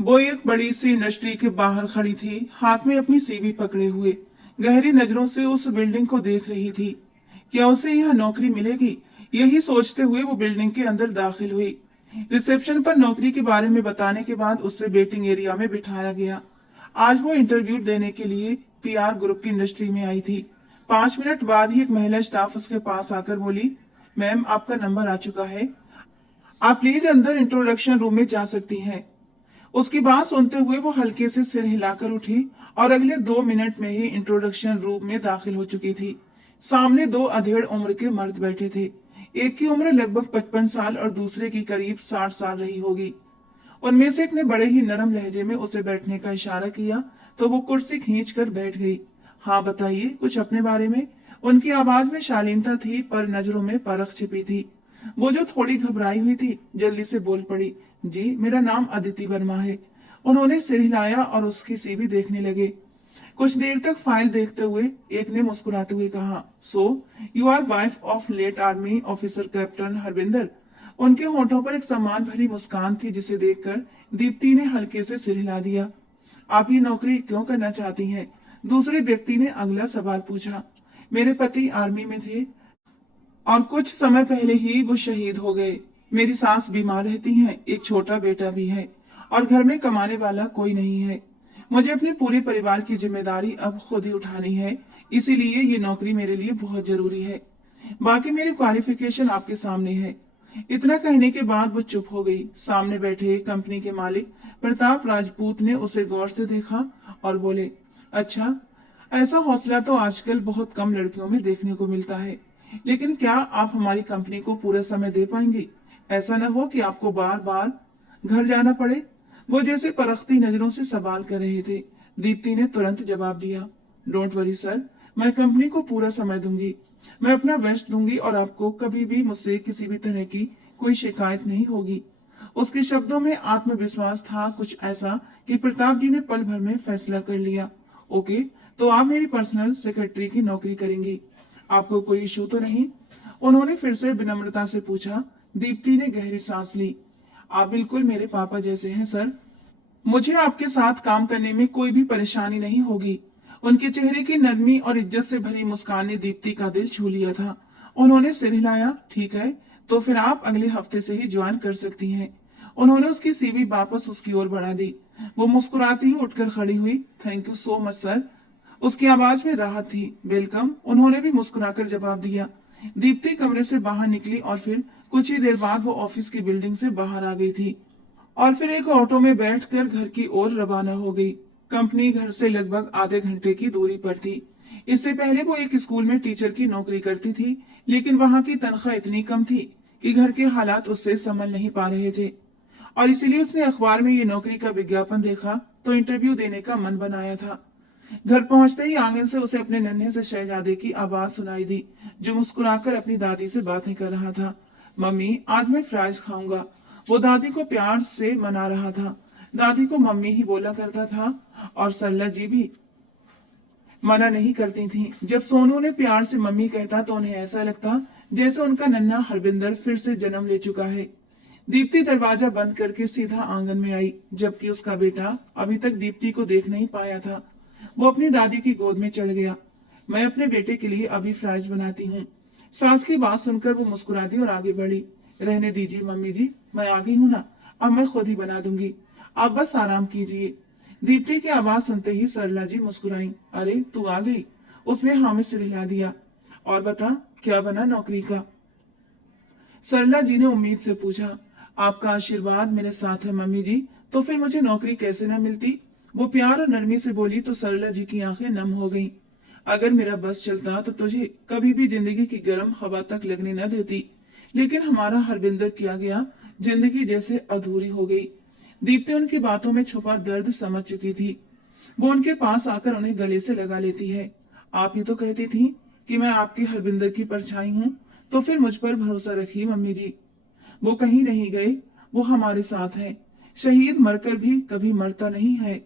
वो एक बड़ी सी इंडस्ट्री के बाहर खड़ी थी, हाथ में अपनी सीवी पकड़े हुए। गहरी नजरों से उस बिल्डिंग को देख रही थी। क्या उसे यह नौकरी मिलेगी? यही सोचते हुए वो बिल्डिंग के अंदर दाखिल हुई। रिसेप्शन पर नौकरी के बारे में बताने के बाद उसे वेटिंग एरिया में बिठाया गया। आज वो इंटरव्यू देने के लिए पीआर ग्रुप की इंडस्ट्री में आई थी। 5 मिनट बाद ही एक महिला स्टाफ उसके पास आकर बोली, मैम आपका नंबर आ चुका है, आप प्लीज अंदर इंट्रोडक्शन रूम में जा सकती हैं। उसकी बात सुनते हुए वो हल्के से सिर हिलाकर उठी और अगले 2 मिनट में ही इंट्रोडक्शन रूम में दाखिल हो चुकी थी। सामने दो अधेड़ उम्र के मर्द बैठे थे। एक की उम्र लगभग 55 साल और दूसरे की करीब 60 साल रही होगी। उनमें से एक ने बड़े ही नरम लहजे में उसे बैठने का इशारा किया तो वो कुर्सी खींच कर बैठ गई। हाँ बताइए कुछ अपने बारे में। उनकी आवाज में शालीनता थी पर नजरों में परख छिपी थी। वो जो थोड़ी घबराई हुई थी जल्दी से बोल पड़ी, जी मेरा नाम अदिति वर्मा है। उन्होंने सिर हिलाया और उसकी सीवी देखने लगे। कुछ देर तक फाइल देखते हुए एक ने मुस्कुराते हुए कहा, so you are wife of late army officer captain Harvinder. उनके होठों पर एक सम्मान भरी मुस्कान थी जिसे देखकर दीप्ति ने हल्के से सिर हिला दिया। आप ये नौकरी क्यों करना चाहती हैं? दूसरे व्यक्ति ने अगला सवाल पूछा। मेरे पति आर्मी में थे और कुछ समय पहले ही वो शहीद हो गए। मेरी सास बीमार रहती हैं, एक छोटा बेटा भी है और घर में कमाने वाला कोई नहीं है। मुझे अपने पूरे परिवार की जिम्मेदारी अब खुद ही उठानी है, इसीलिए ये नौकरी मेरे लिए बहुत जरूरी है। बाकी मेरी क्वालिफिकेशन आपके सामने है। इतना कहने के बाद वो चुप हो गई। सामने बैठे कंपनी के मालिक प्रताप राजपूत ने उसे गौर से देखा और बोले, अच्छा, ऐसा हौसला तो आजकल बहुत कम लड़कियों में देखने को मिलता है, लेकिन क्या आप हमारी कंपनी को पूरा समय दे पाएंगी? ऐसा न हो कि आपको बार बार घर जाना पड़े। वो जैसे परखती नजरों से सवाल कर रहे थे। दीप्ति ने तुरंत जवाब दिया, डोंट वरी सर, मैं कंपनी को पूरा समय दूंगी, मैं अपना बेस्ट दूंगी और आपको कभी भी मुझसे किसी भी तरह की कोई शिकायत नहीं होगी। उसके शब्दों में आत्मविश्वास था, कुछ ऐसा कि प्रताप जी ने पल भर में फैसला कर लिया। ओके, तो आप मेरी पर्सनल सेक्रेटरी की नौकरी करेंगी, आपको कोई इशू तो नहीं? उन्होंने फिर से विनम्रता से पूछा। दीप्ति ने गहरी सांस ली। आप बिल्कुल मेरे पापा जैसे हैं सर, मुझे आपके साथ काम करने में कोई भी परेशानी नहीं होगी। उनके चेहरे की नरमी और इज्जत से भरी मुस्कान ने दीप्ति का दिल छू लिया था। उन्होंने सिर हिलाया, ठीक है, तो फिर आप अगले हफ्ते से ही ज्वाइन कर सकती हैं। उन्होंने उसकी सीवी वापस उसकी ओर बढ़ा दी। वो मुस्कुराती ही उठकर खड़ी हुई। Thank you so much sir. उसकी आवाज में राहत थी। वेलकम, उन्होंने भी मुस्कुराकर जवाब दिया। दीप्ति कमरे से बाहर निकली और फिर कुछ ही देर बाद वो ऑफिस की बिल्डिंग से बाहर आ गई थी और फिर एक ऑटो में बैठकर घर की ओर रवाना हो गई। कंपनी घर से लगभग आधे घंटे की दूरी पर थी। इससे पहले वो एक स्कूल में टीचर की नौकरी करती थी, लेकिन वहां की तनख्वाह इतनी कम थी कि घर के हालात उससे संभल नहीं पा रहे थे और इसीलिए उसने अखबार में ये नौकरी का विज्ञापन देखा तो इंटरव्यू देने का मन बनाया था। घर पहुंचते ही आंगन से उसे अपने नन्हे से शहजादे की आवाज सुनाई दी, जो मुस्कुराकर अपनी दादी से बातें कर रहा था। मम्मी, आज मैं फ्राइज खाऊंगा। वो दादी को प्यार से मना रहा था। दादी को मम्मी ही बोला करता था और सरला जी भी मना नहीं करती थी। जब सोनू ने प्यार से मम्मी कहता तो उन्हें ऐसा लगता जैसे उनका नन्हा हरविंदर फिर से जन्म ले चुका है। दीप्ति दरवाजा बंद करके सीधा आंगन में आई, जबकि उसका बेटा अभी तक दीप्ति को देख नहीं पाया था। वो अपनी दादी की गोद में चढ़ गया। मैं अपने बेटे के लिए अभी फ्राइज बनाती हूँ। सास की बात सुनकर वो मुस्कुरा दी और आगे बढ़ी। रहने दीजिए मम्मी जी, मैं आ गई हूँ ना, अब मैं खुद ही बना दूंगी, आप बस आराम कीजिए। दीप्ति की आवाज सुनते ही सरला जी मुस्कुराई। अरे तू आ गई? उसने हाँ में सिर हिला दिया। और बता, क्या बना नौकरी का? सरला जी ने उम्मीद से पूछा। आपका आशीर्वाद मेरे साथ है मम्मी जी, तो फिर मुझे नौकरी कैसे न मिलती? वो प्यार और नरमी से बोली तो सरला जी की आंखें नम हो गईं। अगर मेरा बस चलता तो तुझे कभी भी जिंदगी की गर्म हवा तक लगने न देती, लेकिन हमारा हरविंदर किया गया जिंदगी जैसे अधूरी हो गई। दीप्ति उनकी बातों में छुपा दर्द समझ चुकी थी। वो उनके पास आकर उन्हें गले से लगा लेती है। आप ही तो कहती थी कि मैं आपके हरविंदर की परछाई हूँ, तो फिर मुझ पर भरोसा रखिए मम्मी जी। वो कहीं नहीं गए, वो हमारे साथ हैं। शहीद मरकर भी कभी मरता नहीं है,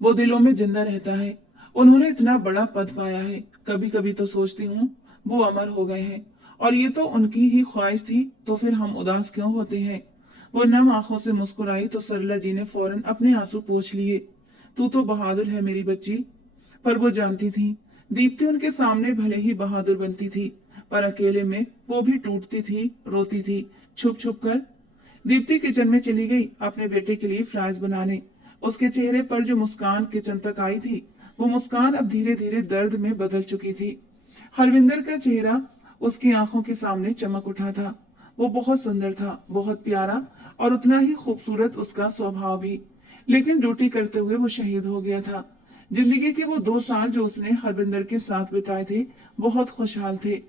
वो दिलों में जिंदा रहता है। उन्होंने इतना बड़ा पद पाया है, कभी कभी तो सोचती हूँ वो अमर हो गए हैं और ये तो उनकी ही ख्वाहिश थी, तो फिर हम उदास क्यों होते हैं? वो नम आंखों से मुस्कुराई तो सरला जी ने फौरन अपने आंसू पोंछ लिए। तू तो बहादुर है मेरी बच्ची। पर वो जानती थी दीप्ति उनके सामने भले ही बहादुर बनती थी, पर अकेले में वो भी टूटती थी, रोती थी, छुप छुप कर। दीप्ति किचन में चली गई अपने बेटे के लिए फ्राइज बनाने। उसके चेहरे पर जो मुस्कान किचन तक आई थी, वो मुस्कान अब धीरे धीरे दर्द में बदल चुकी थी। हरविंदर का चेहरा उसकी आंखों के सामने चमक उठा था। वो बहुत सुंदर था, बहुत प्यारा, और उतना ही खूबसूरत उसका स्वभाव भी। लेकिन ड्यूटी करते हुए वो शहीद हो गया था। जिंदगी के वो 2 साल जो उसने हरविंदर के साथ बिताए थे, बहुत खुशहाल थे।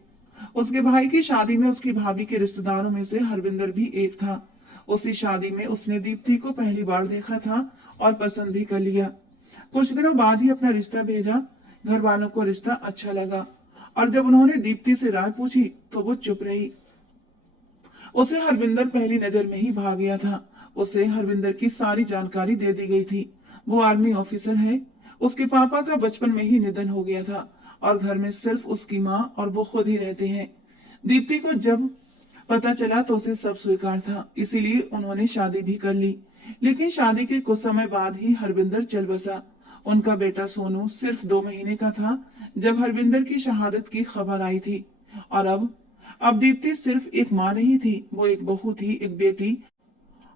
उसके भाई की शादी में उसकी भाभी के रिश्तेदारों में से हरविंदर भी एक था। उसी शादी में उसने दीप्ति को पहली बार देखा था और पसंद भी कर लिया। कुछ दिनों बाद ही अपना रिश्ता भेजा। घर वालों को रिश्ता अच्छा लगा, और जब उन्होंने दीप्ति से राय पूछी तो वो चुप रही। उसे हरविंदर पहली नजर में ही भाग गया था। उसे हरविंदर की सारी जानकारी दे दी गई थी। वो आर्मी ऑफिसर है। उसके पापा का बचपन में ही निधन हो गया था और घर में सिर्फ उसकी माँ और वो खुद ही रहते हैं। दीप्ति को जब पता चला तो उसे सब स्वीकार था, इसीलिए उन्होंने शादी भी कर ली। लेकिन शादी के कुछ समय बाद ही हरविंदर चल बसा। उनका बेटा सोनू सिर्फ 2 महीने का था जब हरविंदर की शहादत की खबर आई थी। और अब दीप्ति सिर्फ एक माँ नहीं थी, वो एक बहू थी, एक बेटी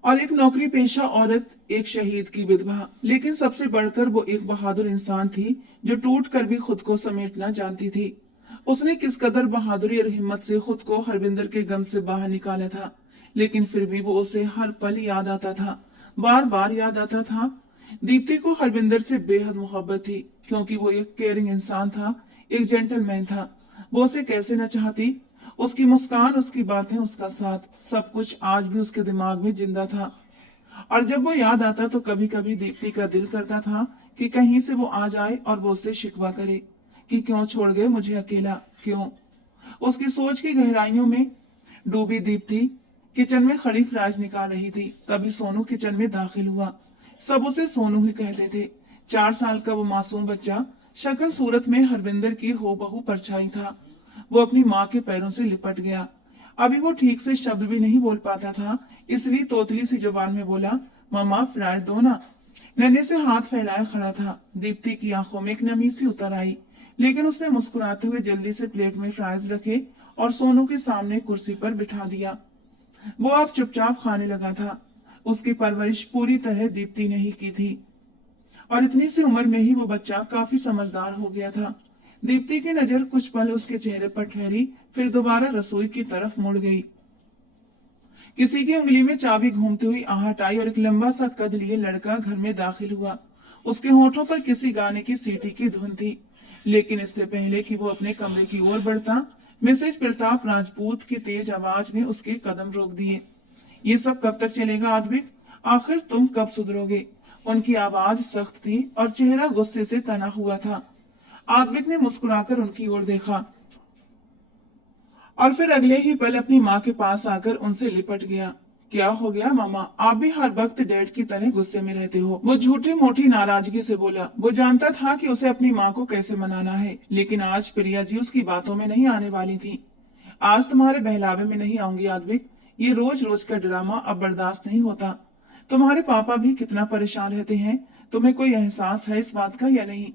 और एक नौकरी पेशा औरत, एक शहीद की विधवा। लेकिन सबसे बढ़कर वो एक बहादुर इंसान थी जो टूट कर भी खुद को समेटना जानती थी। उसने किस कदर बहादुरी और हिम्मत से खुद को हरविंदर के गम से बाहर निकाला था, लेकिन फिर भी वो उसे हर पल याद आता था, बार बार याद आता था। दीप्ति को हरविंदर से बेहद मोहब्बत थी, क्योंकि वो एक केयरिंग इंसान था, एक जेंटलमैन था। वो उसे कैसे न चाहती। उसकी मुस्कान, उसकी बातें, उसका साथ, सब कुछ आज भी उसके दिमाग में जिंदा था। और जब वो याद आता तो कभी कभी दीप्ति का दिल करता था कि कहीं से वो आ जाए और वो उससे शिकवा करे कि क्यों छोड़ गए मुझे अकेला, क्यों। उसकी सोच की गहराइयों में डूबी दीप्ति किचन में खड़ी फ्राइज निकाल रही थी। तभी सोनू किचन में दाखिल हुआ। सब उसे सोनू ही कहते थे। 4 साल का वो मासूम बच्चा शक्ल सूरत में हरविंदर की होबहू परछाई था। वो अपनी माँ के पैरों से लिपट गया। अभी वो ठीक से शब्द भी नहीं बोल पाता था, इसलिए तोतली सी जुबान में बोला, मम्मा फ्राइज दो ना। नन्हे से हाथ फैलाए खड़ा था। दीप्ति की आंखों में एक नमी सी उतर आई, लेकिन उसने मुस्कुराते हुए जल्दी से प्लेट में फ्राइज रखे और सोनू के सामने कुर्सी पर बिठा दिया। वो अब चुपचाप खाने लगा था। उसकी परवरिश पूरी तरह दीप्ति ने ही की थी, और इतनी सी उम्र में ही वो बच्चा काफी समझदार हो गया था। दीप्ति की नजर कुछ पल उसके चेहरे पर ठहरी, फिर दोबारा रसोई की तरफ मुड़ गई। किसी की उंगली में चाबी घूमती हुई आहट आई और एक लंबा सा कद लिए लड़का घर में दाखिल हुआ। उसके होठों पर किसी गाने की सीटी की धुन थी, लेकिन इससे पहले कि वो अपने कमरे की ओर बढ़ता, मिसेज प्रताप राजपूत की तेज आवाज ने उसके कदम रोक दिए। ये सब कब तक चलेगा आद्विक? आखिर तुम कब सुधरोगे? उनकी आवाज सख्त थी और चेहरा गुस्से से तना हुआ था। आद्विक ने मुस्कुराकर उनकी ओर देखा और फिर अगले ही पल अपनी माँ के पास आकर उनसे लिपट गया। क्या हो गया मामा, आप भी हर वक्त डैड की तरह गुस्से में रहते हो? वो झूठी मोटी नाराजगी से बोला। वो जानता था कि उसे अपनी माँ को कैसे मनाना है, लेकिन आज प्रिया जी उसकी बातों में नहीं आने वाली थी। आज तुम्हारे बहलावे में नहीं आऊंगी आद्विक। ये रोज रोज का ड्रामा अब बर्दाश्त नहीं होता। तुम्हारे पापा भी कितना परेशान रहते हैं, तुम्हें कोई एहसास है इस बात का या नहीं?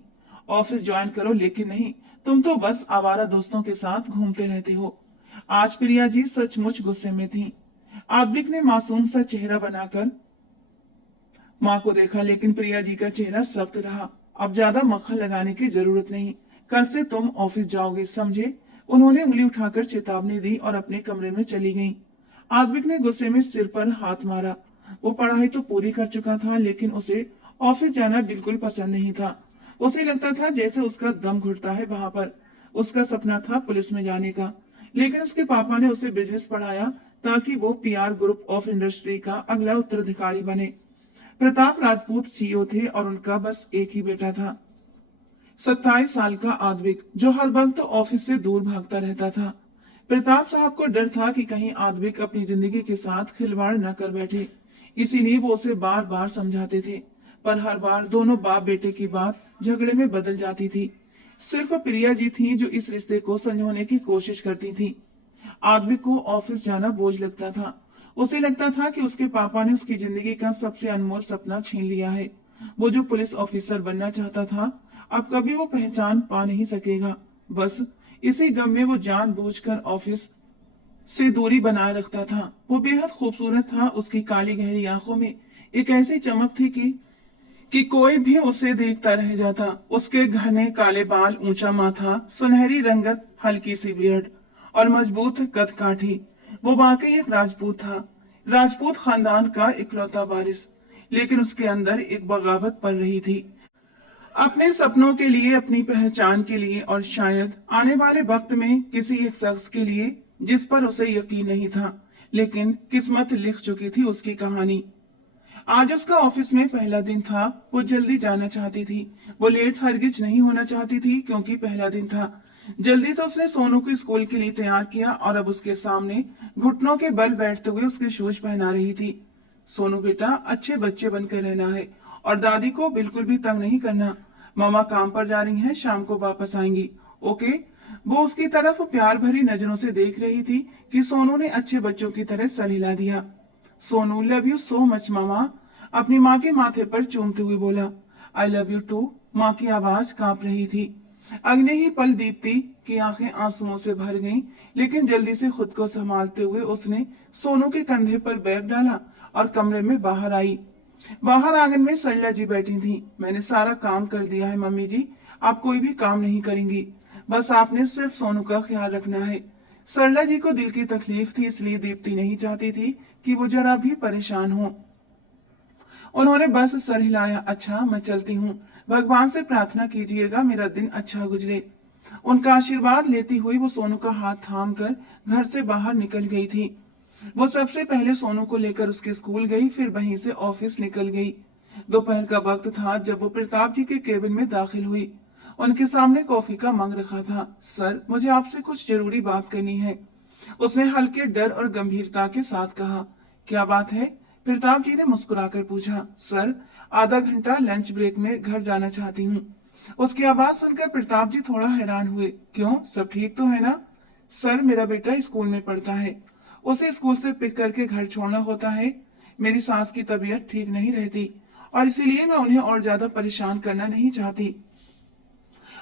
ऑफिस ज्वाइन करो, लेकिन नहीं, तुम तो बस आवारा दोस्तों के साथ घूमते रहते हो। आज प्रिया जी सचमुच गुस्से में थी। आद्विक ने मासूम सा चेहरा बनाकर माँ को देखा, लेकिन प्रिया जी का चेहरा सख्त रहा। अब ज्यादा मक्खन लगाने की जरूरत नहीं, कल से तुम ऑफिस जाओगे, समझे? उन्होंने उंगली उठाकर चेतावनी दी और अपने कमरे में चली गईं। आद्विक ने गुस्से में सिर पर हाथ मारा। वो पढ़ाई तो पूरी कर चुका था, लेकिन उसे ऑफिस जाना बिल्कुल पसंद नहीं था। उसे लगता था जैसे उसका दम घुटता है वहां पर। उसका सपना था पुलिस में जाने का, लेकिन उसके पापा ने उसे बिजनेस पढ़ाया ताकि वो पीआर ग्रुप ऑफ इंडस्ट्री का अगला उत्तराधिकारी बने। प्रताप राजपूत सीईओ थे और उनका बस एक ही बेटा था, 27 साल का आद्विक, जो हर वक्त ऑफिस से दूर भागता रहता था। प्रताप साहब को डर था कि कहीं आद्विक अपनी जिंदगी के साथ खिलवाड़ न कर बैठे, इसीलिए वो उसे बार बार समझाते थे, पर हर बार दोनों बाप बेटे की बात झगड़े में बदल जाती थी। सिर्फ प्रिया जी थी जो इस रिश्ते को संजोने की कोशिश करती थी। आदमी को ऑफिस जाना बोझ लगता था। उसे लगता था कि उसके पापा ने उसकी जिंदगी का सबसे अनमोल सपना छीन लिया है। वो जो पुलिस ऑफिसर बनना चाहता था, अब कभी वो पहचान पा नहीं सकेगा। बस इसी गम में वो जानबूझकर ऑफिस से दूरी बनाए रखता था। वो बेहद खूबसूरत था। उसकी काली गहरी आंखों में एक ऐसी चमक थी कि कोई भी उसे देखता रह जाता। उसके घने काले बाल, ऊंचा माथा, सुनहरी रंगत, हल्की सी बियर्ड और मजबूत कद काठी। वो वाकई एक राजपूत था, राजपूत खानदान का इकलौता वारिस। लेकिन उसके अंदर एक बगावत पल रही थी, अपने सपनों के लिए, अपनी पहचान के लिए और शायद आने वाले वक्त में किसी एक शख्स के लिए जिस पर उसे यकीन नहीं था। लेकिन किस्मत लिख चुकी थी उसकी कहानी। आज उसका ऑफिस में पहला दिन था। वो जल्दी जाना चाहती थी। वो लेट हरगिज नहीं होना चाहती थी क्योंकि पहला दिन था। जल्दी से उसने सोनू को स्कूल के लिए तैयार किया और अब उसके सामने घुटनों के बल बैठते हुए उसके शूज पहना रही थी। सोनू बेटा, अच्छे बच्चे बनकर रहना है और दादी को बिल्कुल भी तंग नहीं करना। मामा काम पर जा रही हैं, शाम को वापस आएंगी, ओके? वो उसकी तरफ प्यार भरी नजरों से देख रही थी कि सोनू ने अच्छे बच्चों की तरह सर हिला दिया। Sonu, love you so much mama, अपनी माँ के माथे पर चूमते हुए बोला। I love you too. माँ की आवाज कांप रही थी। अगले ही पल दीप्ति की आंखें आंसुओं से भर गईं, लेकिन जल्दी से खुद को संभालते हुए उसने सोनू के कंधे पर बैग डाला और कमरे में बाहर आई। बाहर आंगन में सरला जी बैठी थी। मैंने सारा काम कर दिया है मम्मी जी, आप कोई भी काम नहीं करेंगी, बस आपने सिर्फ सोनू का ख्याल रखना है। सरला जी को दिल की तकलीफ थी, इसलिए दीप्ति नहीं चाहती थी कि वो जरा भी परेशान हो। उन्होंने बस सर हिलाया। अच्छा, मैं चलती हूँ, भगवान से प्रार्थना कीजिएगा मेरा दिन अच्छा गुजरे। उनका आशीर्वाद लेती हुई वो सोनू का हाथ थाम कर घर से बाहर निकल गई थी। वो सबसे पहले सोनू को लेकर उसके स्कूल गई, फिर वहीं से ऑफिस निकल गई। दोपहर का वक्त था जब वो प्रताप जी के केबिन में दाखिल हुई। उनके सामने कॉफी का मग रखा था। सर, मुझे आपसे कुछ जरूरी बात करनी है, उसने हल्के डर और गंभीरता के साथ कहा। क्या बात है? प्रताप जी ने मुस्कुराकर पूछा। सर, आधा घंटा लंच ब्रेक में घर जाना चाहती हूँ। उसकी आवाज सुनकर प्रताप जी थोड़ा हैरान हुए। क्यों, सब ठीक तो है ना? सर, मेरा बेटा स्कूल में पढ़ता है, उसे स्कूल से पिक करके घर छोड़ना होता है। मेरी सास की तबीयत ठीक नहीं रहती और इसीलिए मैं उन्हें और ज्यादा परेशान करना नहीं चाहती।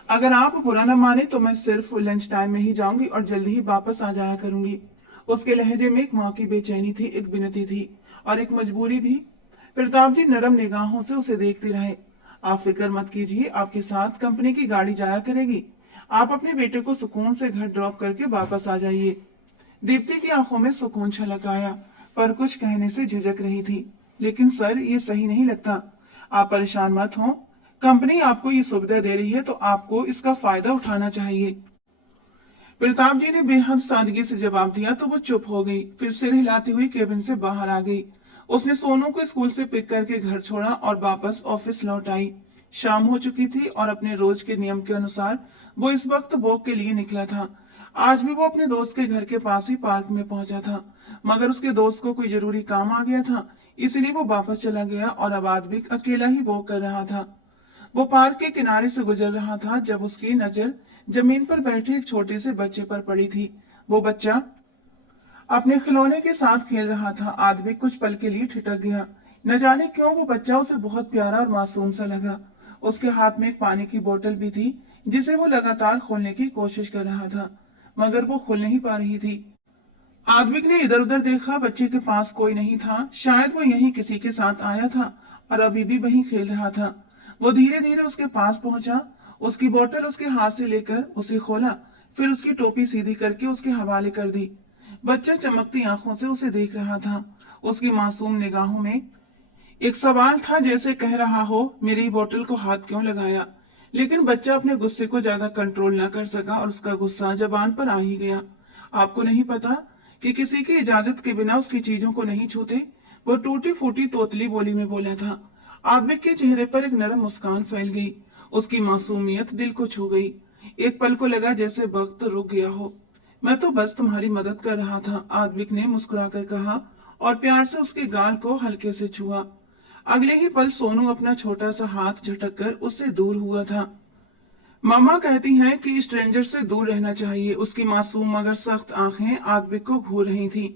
अगर आप बुरा न माने तो मैं सिर्फ लंच टाइम में ही जाऊंगी और जल्दी ही वापस आ जाया करूंगी। उसके लहजे में एक माँ की बेचैनी थी, एक विनती थी और एक मजबूरी भी। प्रताप जी नरम निगाहों से उसे देखते रहे। आप फिक्र मत कीजिए, आपके साथ कंपनी की गाड़ी जाया करेगी। आप अपने बेटे को सुकून से घर ड्रॉप करके वापस आ जाइए। दीप्ति की आंखों में सुकून छलक आया, पर कुछ कहने से झिझक रही थी। लेकिन सर, ये सही नहीं लगता। आप परेशान मत हो, कंपनी आपको ये सुविधा दे रही है तो आपको इसका फायदा उठाना चाहिए। प्रताप जी ने बेहद सादगी से जवाब दिया तो वो चुप हो गई, फिर सिर हिलाती हुई केबिन से बाहर आ गई। उसने सोनू को स्कूल से पिक करके घर छोड़ा और वापस ऑफिस लौट आई। शाम हो चुकी थी और अपने रोज के नियम के अनुसार वो इस वक्त वॉक के लिए निकला था। आज भी वो अपने दोस्त के घर के पास ही पार्क में पहुंचा था, मगर उसके दोस्त को कोई जरूरी काम आ गया था, इसलिए वो वापस चला गया और अब आज भी अकेला ही वॉक कर रहा था। वो पार्क के किनारे से गुजर रहा था जब उसकी नजर जमीन पर बैठे एक छोटे से बच्चे पर पड़ी थी। वो बच्चा अपने खिलौने के साथ खेल रहा था। आदमी कुछ पल के लिए ठिठक गया। न जाने क्यों वो बच्चा उसे बहुत प्यारा और मासूम सा लगा। उसके हाथ में एक पानी की बोतल भी थी जिसे वो लगातार खोलने की कोशिश कर रहा था, मगर वो खुल नहीं पा रही थी। आदमी ने इधर उधर देखा, बच्चे के पास कोई नहीं था। शायद वो यहीं किसी के साथ आया था और अभी भी वहीं खेल रहा था। वो धीरे धीरे उसके पास पहुंचा, उसकी बोतल उसके हाथ से लेकर उसे खोला, फिर उसकी टोपी सीधी करके उसके हवाले कर दी। बच्चा चमकती आंखों से उसे देख रहा था। उसकी मासूम निगाहों में एक सवाल था, जैसे कह रहा हो मेरी बोतल को हाथ क्यों लगाया। लेकिन बच्चा अपने गुस्से को ज्यादा कंट्रोल न कर सका और उसका गुस्सा जबान पर आ ही गया। आपको नहीं पता कि किसी की इजाजत के बिना उसकी चीजों को नहीं छूते, वो टूटी फूटी तोतली बोली में बोला था। आदमी के चेहरे पर एक नरम मुस्कान फैल गई। उसकी मासूमियत दिल को छू गई। एक पल को लगा जैसे वक्त रुक गया हो। मैं तो बस तुम्हारी मदद कर रहा था, आदमिक ने मुस्कुराकर कहा और प्यार से उसके गाल को हल्के से छुआ। अगले ही पल सोनू अपना छोटा सा हाथ झटक कर उससे दूर हुआ था। मम्मा कहती हैं कि स्ट्रेंजर से दूर रहना चाहिए। उसकी मासूम मगर सख्त आंखें आदमिक को घूर रही थी।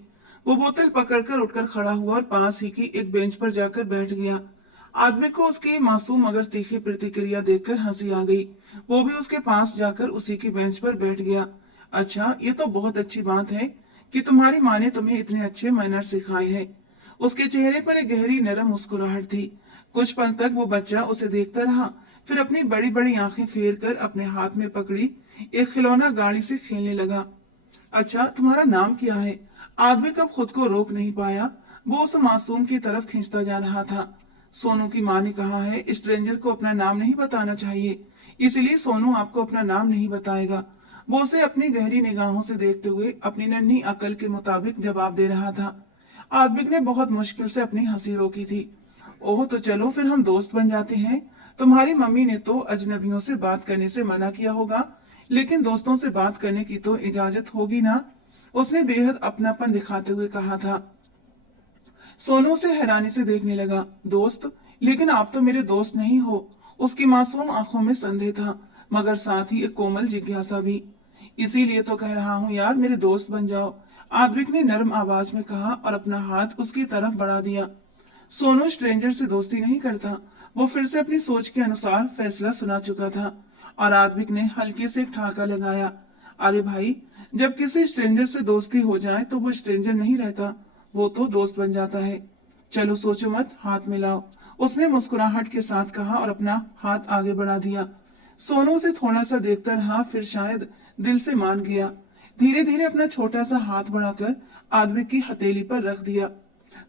वो बोतल पकड़कर उठकर खड़ा हुआ और पास ही की एक बेंच पर जाकर बैठ गया। आदमी को उसकी मासूम मगर तीखी प्रतिक्रिया देखकर हंसी आ गई। वो भी उसके पास जाकर उसी की बेंच पर बैठ गया। अच्छा, ये तो बहुत अच्छी बात है कि तुम्हारी माँ ने तुम्हें इतने अच्छे मैनर सिखाए हैं। उसके चेहरे पर एक गहरी नरम मुस्कुराहट थी। कुछ पल तक वो बच्चा उसे देखता रहा, फिर अपनी बड़ी बड़ी आंखें फेर कर अपने हाथ में पकड़ी एक खिलौना गाड़ी से खेलने लगा। अच्छा, तुम्हारा नाम क्या है? आदमी कब खुद को रोक नहीं पाया। वो उस मासूम की तरफ खींचता जा रहा था। सोनू की माँ ने कहा है स्ट्रेंजर को अपना नाम नहीं बताना चाहिए, इसलिए सोनू आपको अपना नाम नहीं बताएगा। वो उसे अपनी गहरी निगाहों से देखते हुए अपनी नन्ही अकल के मुताबिक जवाब दे रहा था। आदमी ने बहुत मुश्किल से अपनी हंसी रोकी थी। ओह, तो चलो फिर हम दोस्त बन जाते हैं। तुम्हारी मम्मी ने तो अजनबियों से बात करने से मना किया होगा, लेकिन दोस्तों से बात करने की तो इजाजत होगी ना? उसने बेहद अपनापन दिखाते हुए कहा था। सोनू से हैरानी से देखने लगा। दोस्त? लेकिन आप तो मेरे दोस्त नहीं हो। उसकी मासूम आंखों में संदेह था, मगर साथ ही एक कोमल जिज्ञासा भी। इसीलिए तो कह रहा हूँ यार, मेरे दोस्त बन जाओ, आद्विक ने नरम आवाज में कहा और अपना हाथ उसकी तरफ बढ़ा दिया। सोनू स्ट्रेंजर से दोस्ती नहीं करता। वो फिर से अपनी सोच के अनुसार फैसला सुना चुका था और आद्विक ने हल्के से एक ठाका लगाया। अरे भाई, जब किसी स्ट्रेंजर से दोस्ती हो जाए तो वो स्ट्रेंजर नहीं रहता, वो तो दोस्त बन जाता है। चलो सोचो मत, हाथ मिलाओ, उसने मुस्कुराहट के साथ कहा और अपना हाथ आगे बढ़ा दिया। सोनू उसे थोड़ा सा देखता रहा, फिर शायद दिल से मान गया। धीरे धीरे अपना छोटा सा हाथ बढ़ाकर आद्विक की हथेली पर रख दिया।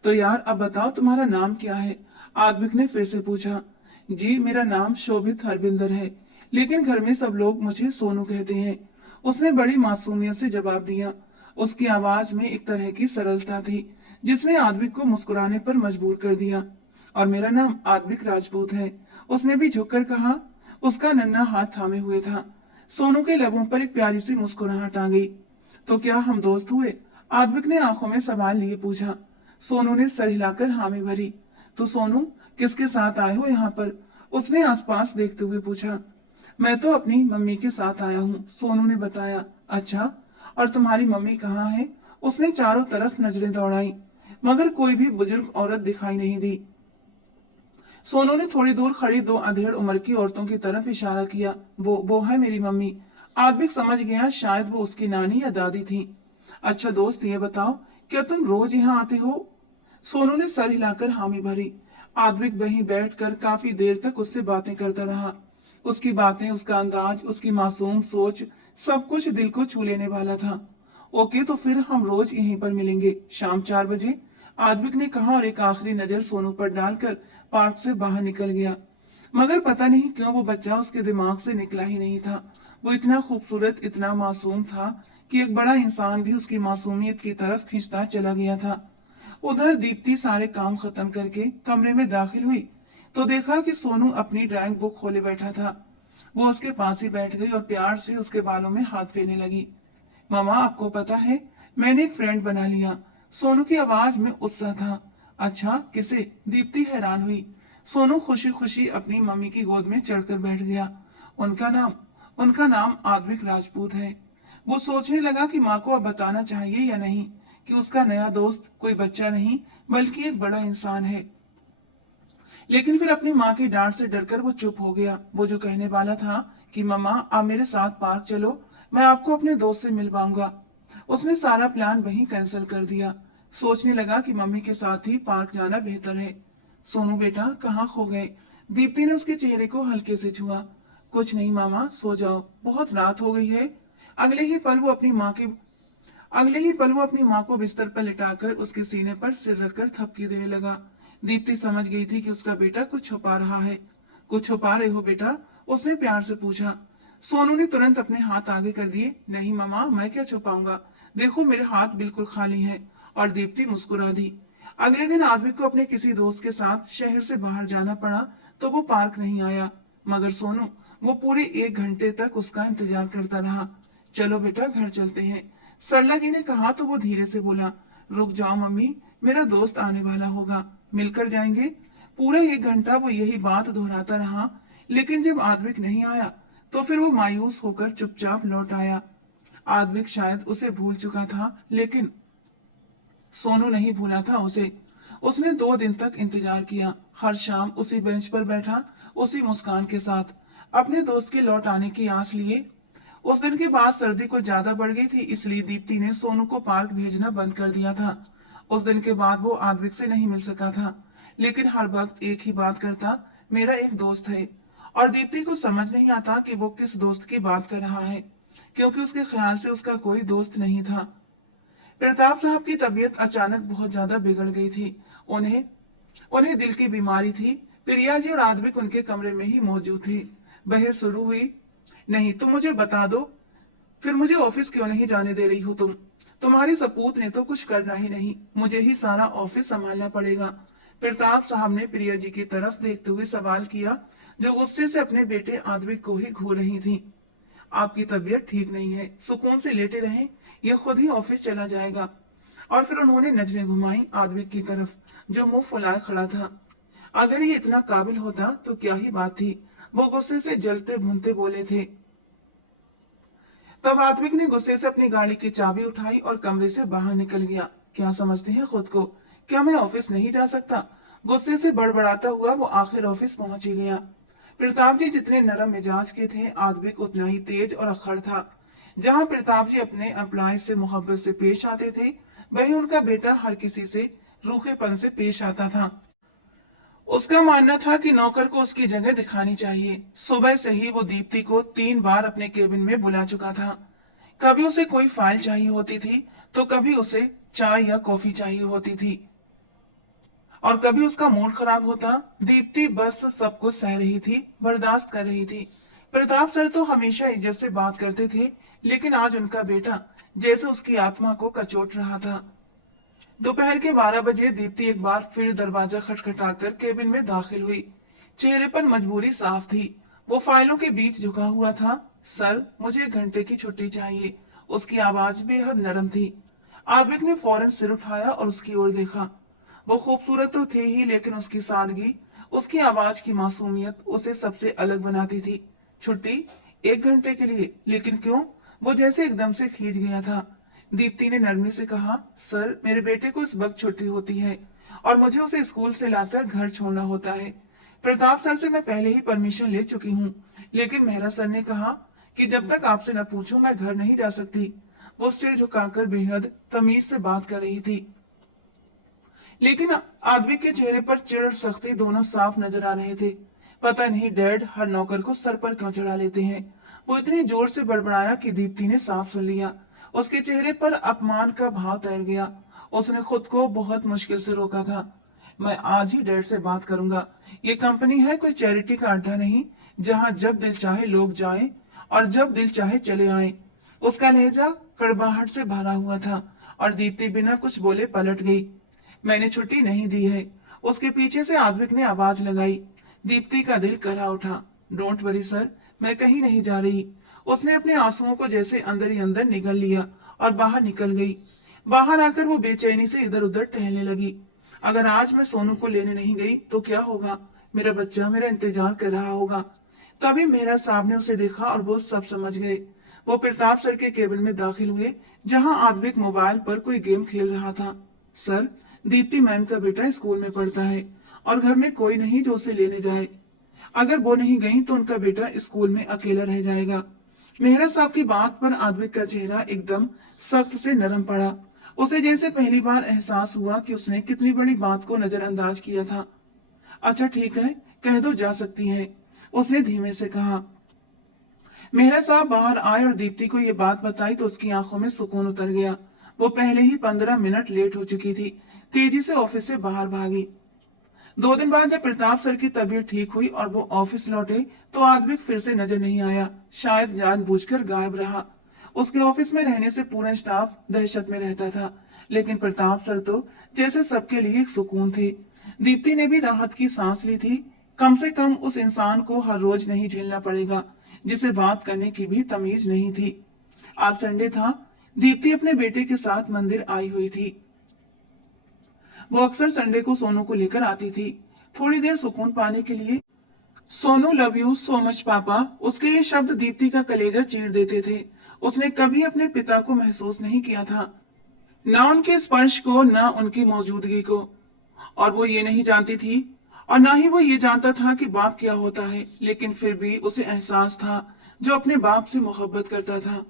तो यार अब बताओ तुम्हारा नाम क्या है? आद्विक ने फिर से पूछा। जी, मेरा नाम शोभित हरबिंदर है, लेकिन घर में सब लोग मुझे सोनू कहते हैं, उसने बड़ी मासूमियत से जवाब दिया। उसकी आवाज में एक तरह की सरलता थी जिसने आद्विक को मुस्कुराने पर मजबूर कर दिया। और मेरा नाम आद्विक राजपूत है, उसने भी झुककर कहा। उसका नन्हा हाथ थामे हुए था। सोनू के लबों पर एक प्यारी सी मुस्कुराहट आ गई। तो क्या हम दोस्त हुए? आद्विक ने आंखों में सवाल लिए पूछा। सोनू ने सर हिलाकर हामी भरी। तो सोनू, किसके साथ आए हो यहाँ पर? उसने आसपास देखते हुए पूछा। मैं तो अपनी मम्मी के साथ आया हूँ, सोनू ने बताया। अच्छा, और तुम्हारी मम्मी कहाँ है? उसने चारों तरफ नजरें दौड़ाई, मगर कोई भी बुजुर्ग औरत दिखाई नहीं दी। सोनू ने थोड़ी दूर खड़ी दो अधेड़ उम्र की औरतों की तरफ इशारा किया। वो है मेरी मम्मी। आदमी समझ गया शायद वो उसकी नानी या दादी थी। अच्छा दोस्त, ये बताओ, क्या तुम रोज यहाँ आते हो? सोनू ने सर हिलाकर हामी भरी। आद्विक वहीं बैठकर काफी देर तक उससे बातें करता रहा। उसकी बातें, उसका अंदाज, उसकी मासूम सोच, सब कुछ दिल को छू लेने वाला था। ओके, तो फिर हम रोज यहीं पर मिलेंगे शाम 4 बजे, आद्विक ने कहा और एक आखिरी नजर सोनू पर डालकर पार्क से बाहर निकल गया। मगर पता नहीं क्यों वो बच्चा उसके दिमाग से निकला ही नहीं था। वो इतना खूबसूरत, इतना मासूम था कि एक बड़ा इंसान भी उसकी मासूमियत की तरफ खींचता चला गया था। उधर दीप्ति सारे काम खत्म करके कमरे में दाखिल हुई तो देखा कि सोनू अपनी ड्राइंग बुक खोले बैठा था। वो उसके पास ही बैठ गई और प्यार से उसके बालों में हाथ फेरने लगी। मामा, आपको पता है, मैंने एक फ्रेंड बना लिया। सोनू की आवाज में उत्साह था। अच्छा, किसे? दीप्ति हैरान हुई। सोनू खुशी खुशी अपनी मम्मी की गोद में चढ़कर बैठ गया। उनका नाम उनका नाम आद्विक राजपूत है। वो सोचने लगा कि माँ को अब बताना चाहिए या नहीं कि उसका नया दोस्त कोई बच्चा नहीं बल्कि एक बड़ा इंसान है। लेकिन फिर अपनी माँ की डांट से डरकर वो चुप हो गया। वो जो कहने वाला था कि मम्मा आप मेरे साथ पार्क चलो, मैं आपको अपने दोस्त से मिलवाऊंगा, उसने सारा प्लान वहीं कैंसिल कर दिया। सोचने लगा कि मम्मी के साथ ही पार्क जाना बेहतर है। सोनू बेटा, कहाँ खो गए? दीप्ति ने उसके चेहरे को हल्के से छुआ। कुछ नहीं मामा, सो जाओ, बहुत रात हो गई है। अगले ही पल वो अपनी माँ के अगले ही पल वो अपनी माँ को बिस्तर पर लिटाकर उसके सीने पर सिर रखकर थपकी देने लगा। दीप्ति समझ गई थी कि उसका बेटा कुछ छुपा रहा है। कुछ छुपा रहे हो बेटा? उसने प्यार से पूछा। सोनू ने तुरंत अपने हाथ आगे कर दिए। नहीं मामा, मैं क्या छुपाऊंगा, देखो मेरे हाथ बिल्कुल खाली हैं। और दीप्ति मुस्कुरा दी। अगले दिन आदमी को अपने किसी दोस्त के साथ शहर से बाहर जाना पड़ा तो वो पार्क नहीं आया, मगर सोनू वो पूरे 1 घंटे तक उसका इंतजार करता रहा। चलो बेटा, घर चलते हैं, सरला जी ने कहा तो वो धीरे से बोला। रुक जाओ मम्मी, मेरा दोस्त आने वाला होगा, मिलकर जाएंगे। पूरा 1 घंटा वो यही बात दोहराता रहा, लेकिन जब आद्विक नहीं आया तो फिर वो मायूस होकर चुपचाप लौट आया। आद्विक शायद उसे भूल चुका था, लेकिन सोनू नहीं भूला था उसे। उसने 2 दिन तक इंतजार किया, हर शाम उसी बेंच पर बैठा, उसी मुस्कान के साथ, अपने दोस्त के लौट आने की आस लिए। उस दिन के बाद सर्दी कुछ ज्यादा बढ़ गई थी, इसलिए दीप्ति ने सोनू को पार्क भेजना बंद कर दिया था। उस दिन के बाद वो आद्विक से नहीं मिल सका था, लेकिन हर वक्त एक ही बात करता, मेरा एक दोस्त है। और दीप्ति को समझ नहीं आता कि वो किस दोस्त की बात कर रहा है, क्योंकि उसके ख्याल से उसका कोई दोस्त नहीं था। प्रताप साहब की तबीयत अचानक बहुत ज्यादा बिगड़ गई थी। उन्हें उन्हें दिल की बीमारी थी। प्रिया जी और आद्विक उनके कमरे में ही मौजूद थे। बहस शुरू हुई। नहीं, तुम मुझे बता दो, फिर मुझे ऑफिस क्यों नहीं जाने दे रही हो तुम? तुम्हारे सपूत ने तो कुछ करना ही नहीं, मुझे ही सारा ऑफिस संभालना पड़ेगा। प्रताप साहब ने प्रिया जी की तरफ देखते हुए सवाल किया, जो गुस्से से अपने बेटे आद्विक को ही घूर रही थी। आपकी तबीयत ठीक नहीं है, सुकून से लेटे रहें, ये खुद ही ऑफिस चला जाएगा। और फिर उन्होंने नजरें घुमाई आद्विक की तरफ, जो मुंह फुलाए खड़ा था। अगर ये इतना काबिल होता तो क्या ही बात थी, वो गुस्से से जलते भुनते बोले थे। तब आत्विक ने गुस्से से अपनी गाड़ी की चाबी उठाई और कमरे से बाहर निकल गया। क्या समझते हैं खुद को? क्या मैं ऑफिस नहीं जा सकता? गुस्से से बड़बड़ाता हुआ वो आखिर ऑफिस पहुंच ही गया। प्रताप जी जितने नरम मिजाज के थे, आत्विक उतना ही तेज और अक्खड़ था। जहां प्रताप जी अपने एम्प्लॉय से मोहब्बत से पेश आते थे, वहीं उनका बेटा हर किसी से रूखेपन से पेश आता था। उसका मानना था कि नौकर को उसकी जगह दिखानी चाहिए। सुबह से ही वो दीप्ति को 3 बार अपने केबिन में बुला चुका था। कभी उसे कोई फाइल चाहिए होती थी, तो कभी उसे चाय या कॉफी चाहिए होती थी, और कभी उसका मूड खराब होता। दीप्ति बस सब कुछ सह रही थी, बर्दाश्त कर रही थी। प्रताप सर तो हमेशा इज्जत से बात करते थे, लेकिन आज उनका बेटा जैसे उसकी आत्मा को कचोट रहा था। दोपहर के 12 बजे दीप्ति एक बार फिर दरवाजा खटखटाकर केबिन में दाखिल हुई। चेहरे पर मजबूरी साफ थी। वो फाइलों के बीच झुका हुआ था। सर, मुझे 1 घंटे की छुट्टी चाहिए। उसकी आवाज बेहद नरम थी। आबिद ने फौरन सिर उठाया और उसकी ओर देखा। वो खूबसूरत तो थे ही, लेकिन उसकी सादगी, उसकी आवाज की मासूमियत उसे सबसे अलग बनाती थी। छुट्टी? 1 घंटे के लिए? लेकिन क्यों? वो जैसे एकदम से खींच गया था। दीप्ति ने नरमी से कहा, सर, मेरे बेटे को इस वक्त छुट्टी होती है और मुझे उसे स्कूल से लाकर घर छोड़ना होता है। प्रताप सर से मैं पहले ही परमिशन ले चुकी हूँ, लेकिन मेहरा सर ने कहा कि जब तक आपसे न पूछूं मैं घर नहीं जा सकती। वो सिर झुकाकर बेहद तमीज से बात कर रही थी, लेकिन आदमी के चेहरे पर चिढ़ और सख्ती दोनों साफ नजर आ रहे थे। पता नहीं डैड हर नौकर को सर पर क्यों चढ़ा लेते हैं। वो इतनी जोर से बड़बड़ाया कि दीप्ति ने साफ सुन लिया। उसके चेहरे पर अपमान का भाव तैर गया। उसने खुद को बहुत मुश्किल से रोका था। मैं आज ही डैड से बात करूंगा। ये कंपनी है कोई चैरिटी का अड्डा नहीं, जहां जब दिल चाहे लोग जाएं और जब दिल चाहे चले आएं। उसका लहजा कड़वाहट से भरा हुआ था और दीप्ति बिना कुछ बोले पलट गई। मैंने छुट्टी नहीं दी है। उसके पीछे से आद्विक ने आवाज लगाई। दीप्ति का दिल करा उठा। डोंट वरी सर, मैं कहीं नहीं जा रही। उसने अपने आंसुओं को जैसे अंदर ही अंदर निगल लिया और बाहर निकल गई। बाहर आकर वो बेचैनी से इधर उधर टहलने लगी। अगर आज मैं सोनू को लेने नहीं गई तो क्या होगा? मेरा बच्चा मेरा इंतजार कर रहा होगा। तभी मेहरा साहब ने उसे देखा और वो सब समझ गए। वो प्रताप सर के केबिन में दाखिल हुए, जहां आद्विक मोबाइल पर कोई गेम खेल रहा था। सर, दीप्ति मैम का बेटा स्कूल में पढ़ता है और घर में कोई नहीं जो उसे लेने जाए। अगर वो नहीं गई तो उनका बेटा स्कूल में अकेला रह जाएगा। मेहरा साहब की बात पर आद्विक का चेहरा एकदम सख्त से नरम पड़ा। उसे जैसे पहली बार एहसास हुआ कि उसने कितनी बड़ी बात को नजरअंदाज किया था। अच्छा ठीक है, कह दो जा सकती है, उसने धीमे से कहा। मेहरा साहब बाहर आए और दीप्ति को ये बात बताई तो उसकी आंखों में सुकून उतर गया। वो पहले ही 15 मिनट लेट हो चुकी थी। तेजी से ऑफिस से बाहर भागी। 2 दिन बाद जब प्रताप सर की तबीयत ठीक हुई और वो ऑफिस लौटे तो आद्विक फिर से नजर नहीं आया। शायद जानबूझकर गायब रहा। उसके ऑफिस में रहने से पूरा स्टाफ दहशत में रहता था, लेकिन प्रताप सर तो जैसे सबके लिए एक सुकून थे। दीप्ति ने भी राहत की सांस ली थी। कम से कम उस इंसान को हर रोज नहीं झेलना पड़ेगा, जिसे बात करने की भी तमीज नहीं थी। आज संडे था। दीप्ति अपने बेटे के साथ मंदिर आई हुई थी। वो अक्सर संडे को सोनू को लेकर आती थी, थोड़ी देर सुकून पाने के लिए। Sonu love you so much पापा, उसके ये शब्द दीप्ति का कलेजा चीर देते थे। उसने कभी अपने पिता को महसूस नहीं किया था। ना उनके स्पर्श को, ना उनकी मौजूदगी को। और वो ये नहीं जानती थी, और ना ही वो ये जानता था कि बाप क्या होता है, लेकिन फिर भी उसे एहसास था जो अपने बाप से मोहब्बत करता था।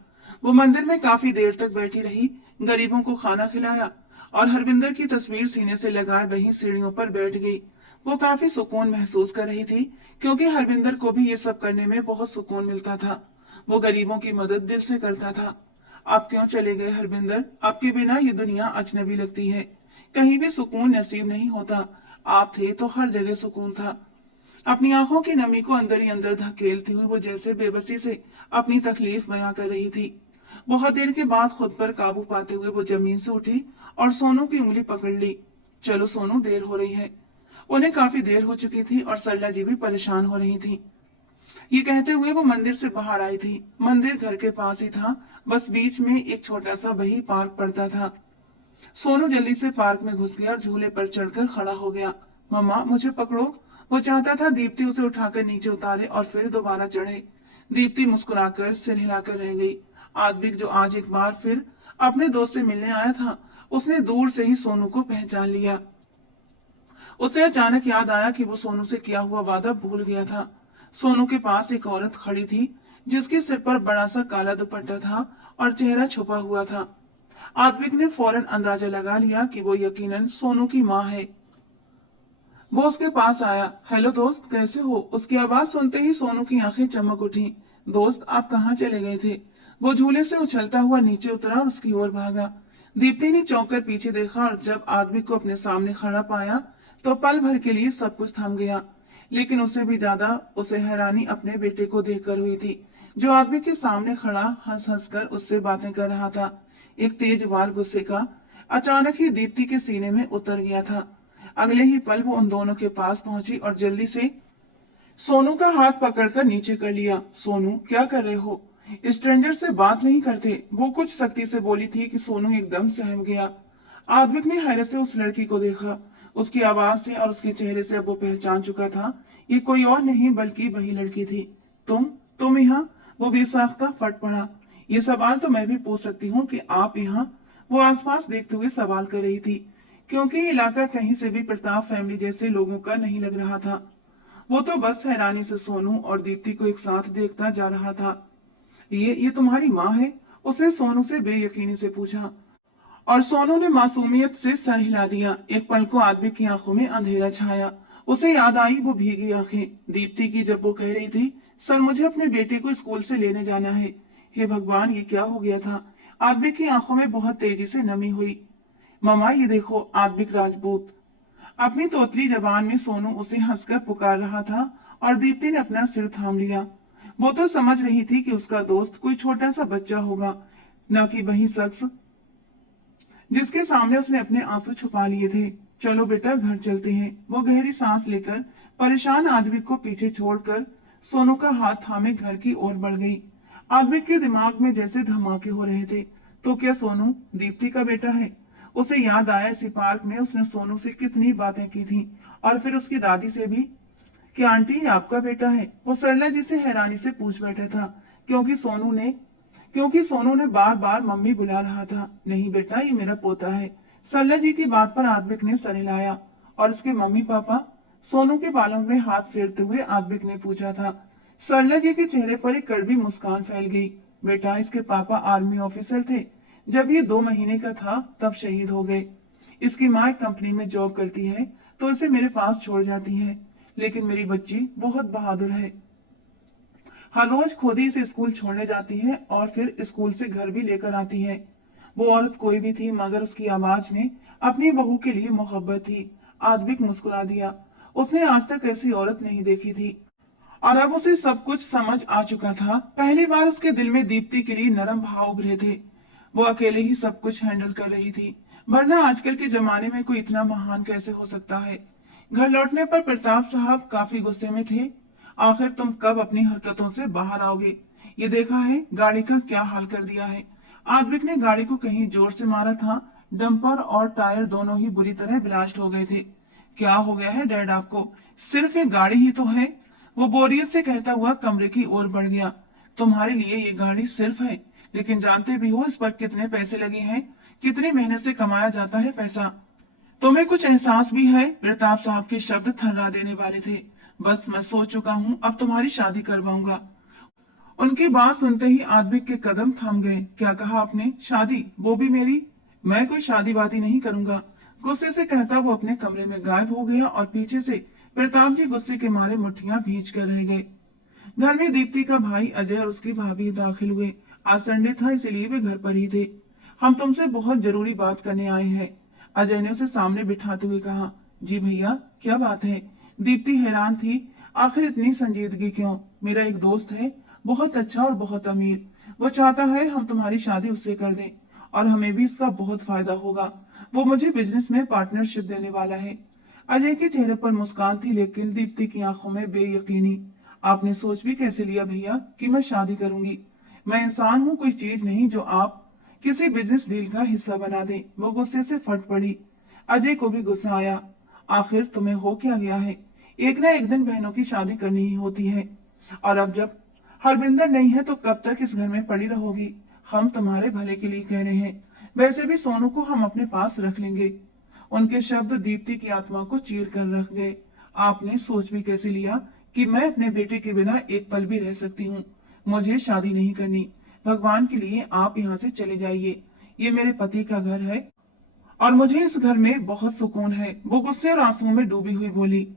वो मंदिर में काफी देर तक बैठी रही, गरीबों को खाना खिलाया और हरविंदर की तस्वीर सीने से लगाए वहीं सीढ़ियों पर बैठ गई। वो काफी सुकून महसूस कर रही थी, क्योंकि हरविंदर को भी ये सब करने में बहुत सुकून मिलता था। वो गरीबों की मदद दिल से करता था। आप क्यों चले गए हरविंदर? आपके बिना ये दुनिया अजनबी लगती है। कहीं भी सुकून नसीब नहीं होता। आप थे तो हर जगह सुकून था। अपनी आंखों की नमी को अंदर ही अंदर धकेलती हुई वो जैसे बेबसी से अपनी तकलीफ बयां कर रही थी। बहुत देर के बाद खुद पर काबू पाते हुए वो जमीन से उठी और सोनू की उंगली पकड़ ली। चलो सोनू, देर हो रही है। उन्हें काफी देर हो चुकी थी और सरला जी भी परेशान हो रही थी। ये कहते हुए वो मंदिर से बाहर आई थी। मंदिर घर के पास ही था, बस बीच में एक छोटा सा वही पार्क पड़ता था। सोनू जल्दी से पार्क में घुस गया और झूले पर चढ़कर खड़ा हो गया। मम्मा, मुझे पकड़ो। वो चाहता था दीप्ति उसे उठाकर नीचे उतारे और फिर दोबारा चढ़े। दीप्ति मुस्कुराकर सिर हिलाकर रह गई। आदबिक, जो आज एक बार फिर अपने दोस्त से मिलने आया था, उसने दूर से ही सोनू को पहचान लिया। उसे अचानक याद आया कि वो सोनू से किया हुआ वादा भूल गया था। सोनू के पास एक औरत खड़ी थी, जिसके सिर पर बड़ा सा काला दुपट्टा था और चेहरा छुपा हुआ था। आत्विक ने फौरन अंदाजा लगा लिया कि वो यकीनन सोनू की माँ है। वो उसके पास आया। हेलो दोस्त, कैसे हो? उसकी आवाज सुनते ही सोनू की आंखें चमक उठी। दोस्त, आप कहाँ चले गए थे? वो झूले से उछलता हुआ नीचे उतरा और उसकी ओर भागा। दीप्ति ने चौंक कर पीछे देखा और जब आत्विक को अपने सामने खड़ा पाया तो पल भर के लिए सब कुछ थम गया। लेकिन उससे भी ज्यादा उसे हैरानी अपने बेटे को देखकर हुई थी, जो आत्विक के सामने खड़ा हंस हंस कर उससे बातें कर रहा था। एक तेज वार गुस्से का अचानक ही दीप्ति के सीने में उतर गया था। अगले ही पल वो उन दोनों के पास पहुंची और जल्दी से सोनू का हाथ पकड़कर नीचे कर लिया। सोनू, क्या कर रहे हो? स्ट्रेंजर से बात नहीं करते, वो कुछ सख्ती से बोली थी कि सोनू एकदम सहम गया। आदमिक ने हैरत से उस लड़की को देखा। उसकी आवाज से और उसके चेहरे से अब वो पहचान चुका था, ये कोई और नहीं बल्कि वही लड़की थी। तुम यहाँ? वो बेसाख्ता फट पड़ा। ये सवाल तो मैं भी पूछ सकती हूँ कि आप यहाँ? वो आसपास देखते हुए सवाल कर रही थी, क्योंकि ये इलाका कहीं से भी प्रताप फैमिली जैसे लोगों का नहीं लग रहा था। वो तो बस हैरानी से सोनू और दीप्ति को एक साथ देखता जा रहा था। ये तुम्हारी माँ है? उसने सोनू से बेयकीनी से पूछा, और सोनू ने मासूमियत से सर हिला दिया। एक पल को आदमी की आंखों में अंधेरा छाया। उसे याद आई वो भीगी आंखें दीप्ति की, जब वो कह रही थी, सर मुझे अपने बेटे को स्कूल से लेने जाना है। हे भगवान, ये क्या हो गया था? आदमी की आंखों में बहुत तेजी से नमी हुई। ममा, ये देखो, आदमिक राजपूत। अपनी तोतली जबान में सोनू उसे हंसकर पुकार रहा था और दीप्ति ने अपना सिर थाम लिया। वो तो समझ रही थी कि उसका दोस्त कोई छोटा सा बच्चा होगा, न कि वही शख्स जिसके सामने उसने अपने आंसू छुपा लिए थे। चलो बेटा, घर चलते हैं। वो गहरी सांस लेकर परेशान आदमिक को पीछे छोड़कर सोनू का हाथ थामे घर की ओर बढ़ गई। आदमिक के दिमाग में जैसे धमाके हो रहे थे। तो क्या सोनू दीप्ति का बेटा है? उसे याद आया इसी पार्क में उसने सोनू से कितनी बातें की थी, और फिर उसकी दादी से भी कि आंटी, ये आपका बेटा है। वो सरला जी से हैरानी से पूछ बैठा था, क्योंकि सोनू ने बार बार मम्मी बुला रहा था। नहीं बेटा, ये मेरा पोता है। सरला जी की बात पर आदमिक ने सर हिलाया। और उसके मम्मी पापा? सोनू के बालों में हाथ फेरते हुए आदमिक ने पूछा था। सरला जी के चेहरे पर एक कड़वी मुस्कान फैल गई। बेटा, इसके पापा आर्मी ऑफिसर थे। जब ये 2 महीने का था तब शहीद हो गए। इसकी माँ एक कंपनी में जॉब करती है तो इसे मेरे पास छोड़ जाती है। लेकिन मेरी बच्ची बहुत बहादुर है। हर रोज खुद ही इसे स्कूल छोड़ने जाती है और फिर स्कूल से घर भी लेकर आती है। वो औरत कोई भी थी, मगर उसकी आवाज में अपनी बहू के लिए मोहब्बत थी। आदमिक मुस्कुरा दिया। उसने आज तक ऐसी औरत नहीं देखी थी और अब उसे सब कुछ समझ आ चुका था। पहली बार उसके दिल में दीप्ति के लिए नरम भाव उभरे थे। वो अकेले ही सब कुछ हैंडल कर रही थी, वरना आजकल के जमाने में कोई इतना महान कैसे हो सकता है। घर लौटने पर प्रताप साहब काफी गुस्से में थे। आखिर तुम कब अपनी हरकतों से बाहर आओगे? ये देखा है गाड़ी का क्या हाल कर दिया है। आदमिक ने गाड़ी को कहीं जोर से मारा था। डंपर और टायर दोनों ही बुरी तरह ब्लास्ट हो गए थे। क्या हो गया है डैड आपको? सिर्फ एक गाड़ी ही तो है। वो बोरियत से कहता हुआ कमरे की ओर बढ़ गया। तुम्हारे लिए ये गाड़ी सिर्फ है, लेकिन जानते भी हो इस पर कितने पैसे लगे हैं। कितनी मेहनत से कमाया जाता है पैसा। तुम्हें कुछ एहसास भी है? प्रताप साहब के शब्द थर्रा देने वाले थे। बस मैं सोच चुका हूँ, अब तुम्हारी शादी करवाऊंगा। उनकी बात सुनते ही आद्विक के कदम थम गए। क्या कहा आपने? शादी? वो भी मेरी? मैं कोई शादी वादी नहीं करूंगा। गुस्से से कहता वो अपने कमरे में गायब हो गया और पीछे से प्रताप जी गुस्से के मारे मुट्ठियां भींच कर रह गए। घर में दीप्ति का भाई अजय और उसकी भाभी दाखिल हुए। आज संडे था, इसलिए वे घर पर ही थे। हम तुमसे बहुत जरूरी बात करने आए हैं, अजय ने उसे सामने बिठाते हुए कहा। जी भैया, क्या बात है? दीप्ति हैरान थी। आखिर इतनी संजीदगी क्यों? मेरा एक दोस्त है, बहुत अच्छा और बहुत अमीर। वो चाहता है हम तुम्हारी शादी उससे कर दें और हमें भी इसका बहुत फायदा होगा। वो मुझे बिजनेस में पार्टनरशिप देने वाला है। अजय के चेहरे पर मुस्कान थी, लेकिन दीप्ति की आंखों में बेयकीनी। आपने सोच भी कैसे लिया भैया कि मैं शादी करूंगी? मैं इंसान हूँ, कोई चीज नहीं जो आप किसी बिजनेस डील का हिस्सा बना दे। वो गुस्से से फट पड़ी। अजय को भी गुस्सा आया। आखिर तुम्हें हो क्या गया है? एक ना एक दिन बहनों की शादी करनी ही होती है, और अब जब हरविंदर नहीं है तो कब तक इस घर में पड़ी रहोगी? हम तुम्हारे भले के लिए कह रहे हैं। वैसे भी सोनू को हम अपने पास रख लेंगे। उनके शब्द दीप्ति की आत्मा को चीर कर रख गए। आपने सोच भी कैसे लिया कि मैं अपने बेटे के बिना एक पल भी रह सकती हूँ? मुझे शादी नहीं करनी। भगवान के लिए आप यहाँ से चले जाइए। ये मेरे पति का घर है और मुझे इस घर में बहुत सुकून है। वो गुस्से और आंसुओं में डूबी हुई बोली।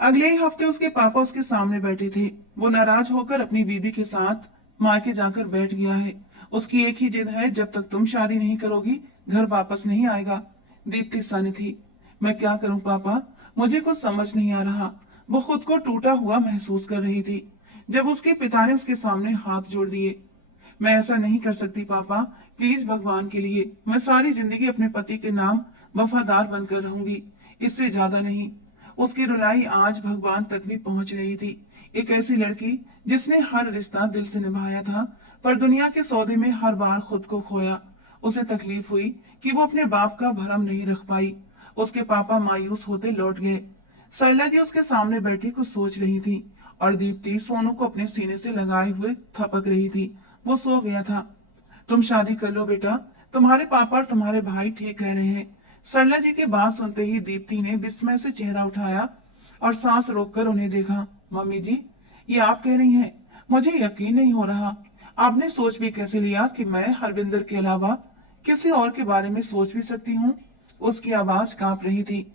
अगले ही हफ्ते उसके पापा उसके सामने बैठे थे। वो नाराज होकर अपनी बीबी के साथ मायके जाकर बैठ गया है। उसकी एक ही जिद है, जब तक तुम शादी नहीं करोगी घर वापस नहीं आएगा। दीप्ति सन थी। मैं क्या करूं पापा, मुझे कुछ समझ नहीं आ रहा। वो खुद को टूटा हुआ महसूस कर रही थी जब उसके पिता ने उसके सामने हाथ जोड़ दिए। मैं ऐसा नहीं कर सकती पापा, प्लीज भगवान के लिए। मैं सारी जिंदगी अपने पति के नाम वफादार बनकर रहूंगी, इससे ज्यादा नहीं। उसकी रुलाई आज भगवान तक भी पहुंच रही थी। एक ऐसी लड़की जिसने हर रिश्ता दिल से निभाया था, पर दुनिया के सौदे में हर बार खुद को खोया। उसे तकलीफ हुई कि वो अपने बाप का भरम नहीं रख पाई। उसके पापा मायूस होते लौट गए। सरला जी उसके सामने बैठी कुछ सोच रही थी और दीप्ति सोनू को अपने सीने से लगाए हुए थपक रही थी। वो सो गया था। तुम शादी कर लो बेटा, तुम्हारे पापा और तुम्हारे भाई ठीक कह रहे हैं। सरला जी की बात सुनते ही दीप्ति ने विस्मय से चेहरा उठाया और सांस रोककर उन्हें देखा। मम्मी जी, ये आप कह रही हैं? मुझे यकीन नहीं हो रहा। आपने सोच भी कैसे लिया कि मैं हरविंदर के अलावा किसी और के बारे में सोच भी सकती हूँ? उसकी आवाज कांप रही थी।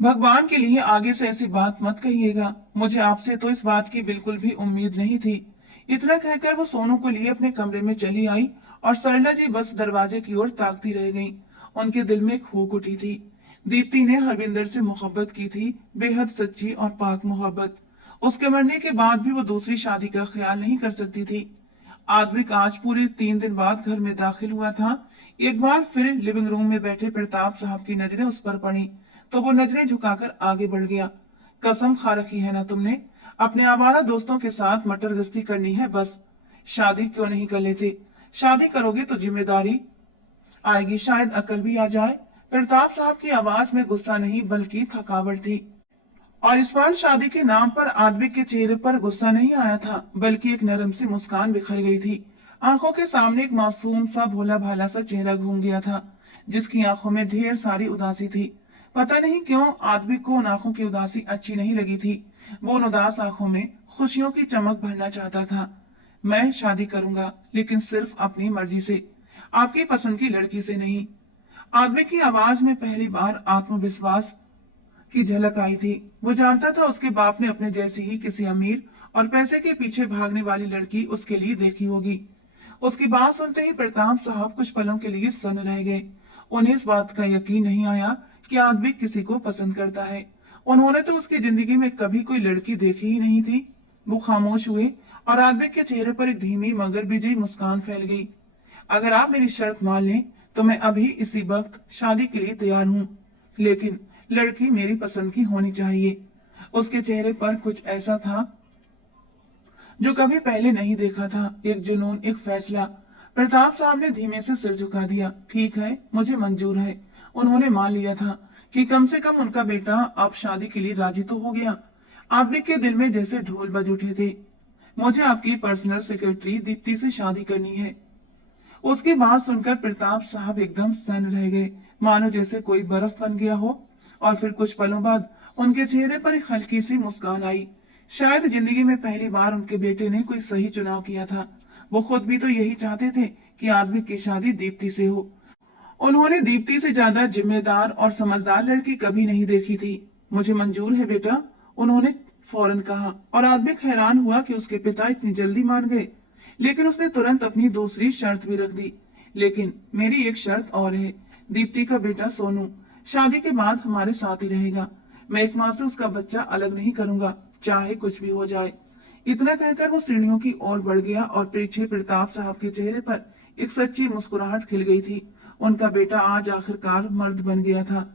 भगवान के लिए आगे से ऐसी बात मत कहिएगा। मुझे आपसे तो इस बात की बिल्कुल भी उम्मीद नहीं थी। इतना कहकर वो सोनू को लिए अपने कमरे में चली आई और सरला जी बस दरवाजे की ओर ताकती रह गईं। उनके दिल में खूक उठी थी। दीप्ति ने हरविंदर से मोहब्बत की थी, बेहद सच्ची और पाक मोहब्बत। उसके मरने के बाद भी वो दूसरी शादी का ख्याल नहीं कर सकती थी। आद्विक आज पूरे 3 दिन बाद घर में दाखिल हुआ था। एक बार फिर लिविंग रूम में बैठे प्रताप साहब की नजरें उस पर पड़ी तो वो नजरें झुकाकर आगे बढ़ गया। कसम खा रखी है ना तुमने? अपने आवारा दोस्तों के साथ मटर गश्ती करनी है बस। शादी क्यों नहीं कर लेते? शादी करोगे तो जिम्मेदारी आएगी, शायद अकल भी आ जाए। प्रताप साहब की आवाज में गुस्सा नहीं बल्कि थकावट थी। और इस बार शादी के नाम पर आद्विक के चेहरे पर गुस्सा नहीं आया था, बल्कि एक नरम सी मुस्कान बिखर गई थी। आंखों के सामने एक मासूम सा भोला भाला सा चेहरा घूम गया था, जिसकी आंखों में ढेर सारी उदासी थी। पता नहीं क्यों आद्विक को उन आंखों की उदासी अच्छी नहीं लगी थी। वो उन उदास आंखों में खुशियों की चमक भरना चाहता था। मैं शादी करूंगा, लेकिन सिर्फ अपनी मर्जी से, आपकी पसंद की लड़की से नहीं। आद्विक की आवाज में पहली बार आत्मविश्वास की झलक आई थी। वो जानता था उसके बाप ने अपने जैसी ही किसी अमीर और पैसे के पीछे भागने वाली लड़की उसके लिए देखी होगी। उसकी बात सुनते ही प्रताप साहब कुछ पलों के लिए सन्न रह गए। उन्हें इस बात का यकीन नहीं आया कि आद्विक किसी को पसंद करता है। उन्होंने तो उसकी जिंदगी में कभी कोई लड़की देखी ही नहीं थी। वो खामोश हुए और आद्विक के चेहरे पर एक धीमी मगर विजयी मुस्कान फैल गई। अगर आप मेरी शर्त मान लें तो मैं अभी इसी वक्त शादी के लिए तैयार हूँ, लेकिन लड़की मेरी पसंद की होनी चाहिए। उसके चेहरे पर कुछ ऐसा था जो कभी पहले नहीं देखा था, एक जुनून, एक फैसला। प्रताप साहब ने धीमे से सिर झुका दिया। ठीक है, मुझे मंजूर है। उन्होंने मान लिया था कि कम से कम उनका बेटा अब शादी के लिए राजी तो हो गया। आद्विक के दिल में जैसे ढोल बज उठे थे। मुझे आपकी पर्सनल सेक्रेटरी दीप्ति से शादी करनी है। उसकी बात सुनकर प्रताप साहब एकदम सन्न रह गए, मानो जैसे कोई बर्फ बन गया हो। और फिर कुछ पलों बाद उनके चेहरे पर एक हल्की सी मुस्कान आई। शायद जिंदगी में पहली बार उनके बेटे ने कोई सही चुनाव किया था। वो खुद भी तो यही चाहते थे कि आदमी की शादी दीप्ति से हो। उन्होंने दीप्ति से ज्यादा जिम्मेदार और समझदार लड़की कभी नहीं देखी थी। मुझे मंजूर है बेटा, उन्होंने फौरन कहा, और आदमी हैरान हुआ कि उसके पिता इतनी जल्दी मान गए। लेकिन उसने तुरंत अपनी दूसरी शर्त भी रख दी। लेकिन मेरी एक शर्त और है, दीप्ति का बेटा सोनू शादी के बाद हमारे साथ ही रहेगा। मैं एक माँ से उसका बच्चा अलग नहीं करूंगा, चाहे कुछ भी हो जाए। इतना कहकर वो सीढ़ियों की ओर बढ़ गया और पीछे प्रताप साहब के चेहरे पर एक सच्ची मुस्कुराहट खिल गई थी। उनका बेटा आज आखिरकार मर्द बन गया था।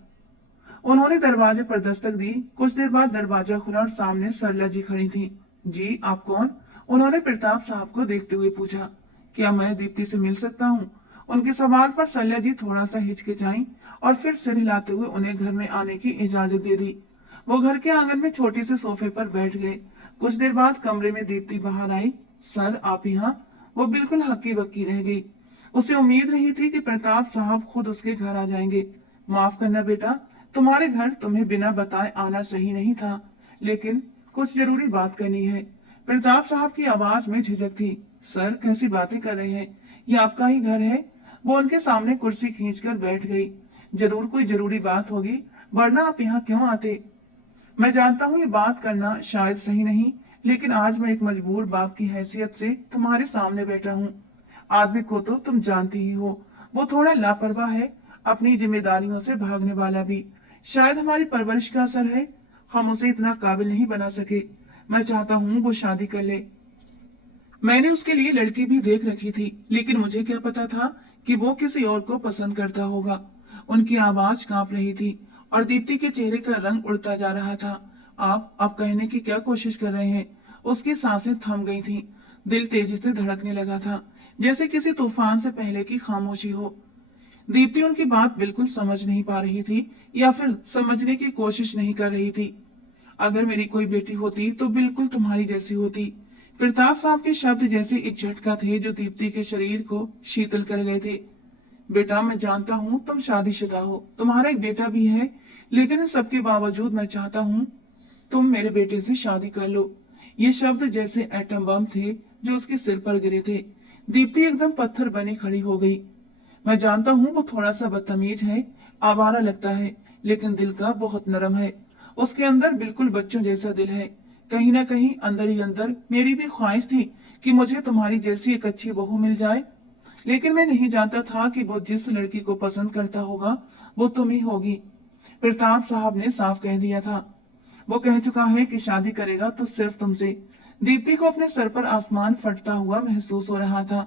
उन्होंने दरवाजे पर दस्तक दी। कुछ देर बाद दरवाजा खुला और सामने सरला जी खड़ी थी। जी, आप कौन? उन्होंने प्रताप साहब को देखते हुए पूछा। क्या मैं दीप्ति से मिल सकता हूँ? उनके सवाल पर सरला जी थोड़ा सा हिचकिचाई और फिर सिर हिलाते हुए उन्हें घर में आने की इजाजत दे दी। वो घर के आंगन में छोटे से सोफे पर बैठ गए। कुछ देर बाद कमरे में दीप्ति बाहर आई। सर, आप यहाँ? वो बिल्कुल हक्की बक्की रह गई। उसे उम्मीद नहीं थी कि प्रताप साहब खुद उसके घर आ जाएंगे। माफ करना बेटा, तुम्हारे घर तुम्हें बिना बताए आना सही नहीं था, लेकिन कुछ जरूरी बात करनी है। प्रताप साहब की आवाज में झिझक थी। सर, कैसी बातें कर रहे हैं? ये आपका ही घर है? वो उनके सामने कुर्सी खींचकर बैठ गई। जरूर कोई जरूरी बात होगी, वरना आप यहाँ क्यों आते? मैं जानता हूँ ये बात करना शायद सही नहीं, लेकिन आज मैं एक मजबूर बाप की हैसियत से तुम्हारे सामने बैठा हूँ। आदमी को तो तुम जानती ही हो, वो थोड़ा लापरवाह है, अपनी जिम्मेदारियों से भागने वाला भी। शायद हमारी परवरिश का असर है, हम उसे इतना काबिल नहीं बना सके। मैं चाहता हूँ वो शादी कर ले। मैंने उसके लिए लड़की भी देख रखी थी, लेकिन मुझे क्या पता था कि वो किसी और को पसंद करता होगा। उनकी आवाज कांप रही थी और दीप्ति के चेहरे का रंग उड़ता जा रहा था। आप कहने की क्या कोशिश कर रहे हैं? उसकी सांसें थम गई थीं। दिल तेजी से धड़कने लगा था, जैसे किसी तूफान से पहले की खामोशी हो। दीप्ति उनकी बात बिल्कुल समझ नहीं पा रही थी, या फिर समझने की कोशिश नहीं कर रही थी। अगर मेरी कोई बेटी होती तो बिल्कुल तुम्हारी जैसी होती। प्रताप साहब के शब्द जैसे एक झटका थे जो दीप्ति के शरीर को शीतल कर गए थे। बेटा, मैं जानता हूँ तुम शादीशुदा हो, तुम्हारा एक बेटा भी है, लेकिन इन सबके बावजूद मैं चाहता हूँ तुम मेरे बेटे से शादी कर लो। ये शब्द जैसे एटम बम थे जो उसके सिर पर गिरे थे। दीप्ति एकदम पत्थर बनी खड़ी हो गई। मैं जानता हूँ वो थोड़ा सा बदतमीज है, आवारा लगता है, लेकिन दिल का बहुत नरम है। उसके अंदर बिल्कुल बच्चों जैसा दिल है। कहीं ना कहीं अंदर ही अंदर मेरी भी ख्वाहिश थी कि मुझे तुम्हारी जैसी एक अच्छी बहू मिल जाए, लेकिन मैं नहीं जानता था कि वो जिस लड़की को पसंद करता होगा वो तुम ही होगी। प्रताप साहब ने साफ कह दिया था। वो कह चुका है कि शादी करेगा तो सिर्फ तुमसे। दीप्ति को अपने सर पर आसमान फटता हुआ महसूस हो रहा था।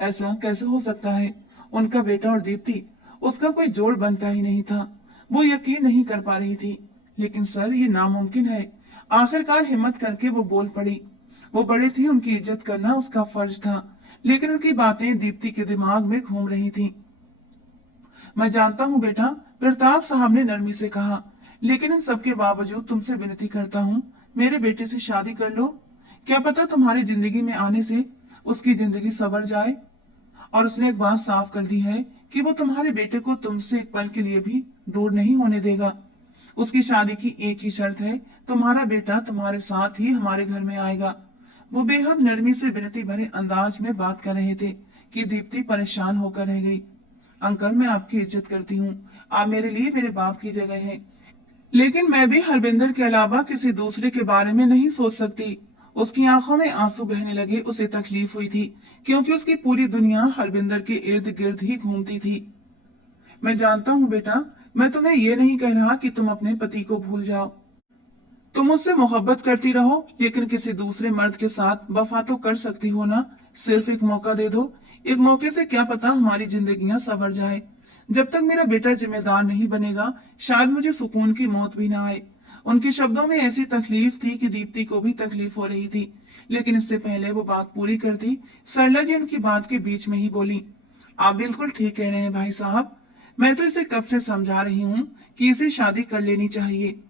ऐसा कैसे हो सकता है? उनका बेटा और दीप्ति, उसका कोई जोड़ बनता ही नहीं था। वो यकीन नहीं कर पा रही थी। लेकिन सर, ये नामुमकिन है। आखिरकार हिम्मत करके वो बोल पड़ी। वो बड़े थे, उनकी इज्जत करना उसका फर्ज था, लेकिन उनकी बातें दीप्ति के दिमाग में घूम रही थी। मैं जानता हूँ बेटा, प्रताप साहब ने नरमी से कहा, लेकिन इन सबके बावजूद तुमसे विनती करता हूँ, मेरे बेटे से शादी कर लो। क्या पता तुम्हारी जिंदगी में आने से उसकी जिंदगी संवर जाए। और उसने एक बात साफ कर दी है कि वो तुम्हारे बेटे को तुमसे एक पल के लिए भी दूर नहीं होने देगा। उसकी शादी की एक ही शर्त है, तुम्हारा बेटा तुम्हारे साथ ही हमारे घर में आएगा। वो बेहद नरमी से विनती भरे अंदाज में बात कर रहे थे कि दीप्ति परेशान होकर रह गई। अंकल, मैं आपकी इज्जत करती हूँ, आप मेरे लिए मेरे बाप की जगह हैं, लेकिन मैं भी हरविंदर के अलावा किसी दूसरे के बारे में नहीं सोच सकती। उसकी आंखों में आंसू बहने लगे। उसे तकलीफ हुई थी, क्योंकि उसकी पूरी दुनिया हरविंदर के इर्द गिर्द ही घूमती थी। मैं जानता हूँ बेटा, मैं तुम्हें ये नहीं कह रहा कि तुम अपने पति को भूल जाओ। तुम उससे मोहब्बत करती रहो, लेकिन किसी दूसरे मर्द के साथ वफा तो कर सकती हो ना। सिर्फ एक मौका दे दो। एक मौके से क्या पता हमारी जिंदगियां संवर जाए। जब तक मेरा बेटा जिम्मेदार नहीं बनेगा, शायद मुझे सुकून की मौत भी ना आए। उनके शब्दों में ऐसी तकलीफ थी कि दीप्ति को भी तकलीफ हो रही थी। लेकिन इससे पहले वो बात पूरी करती, सरला जी उनकी बात के बीच में ही बोली। आप बिल्कुल ठीक कह रहे हैं भाई साहब। मैं तो इसे कब से समझा रही हूँ कि इसे शादी कर लेनी चाहिए।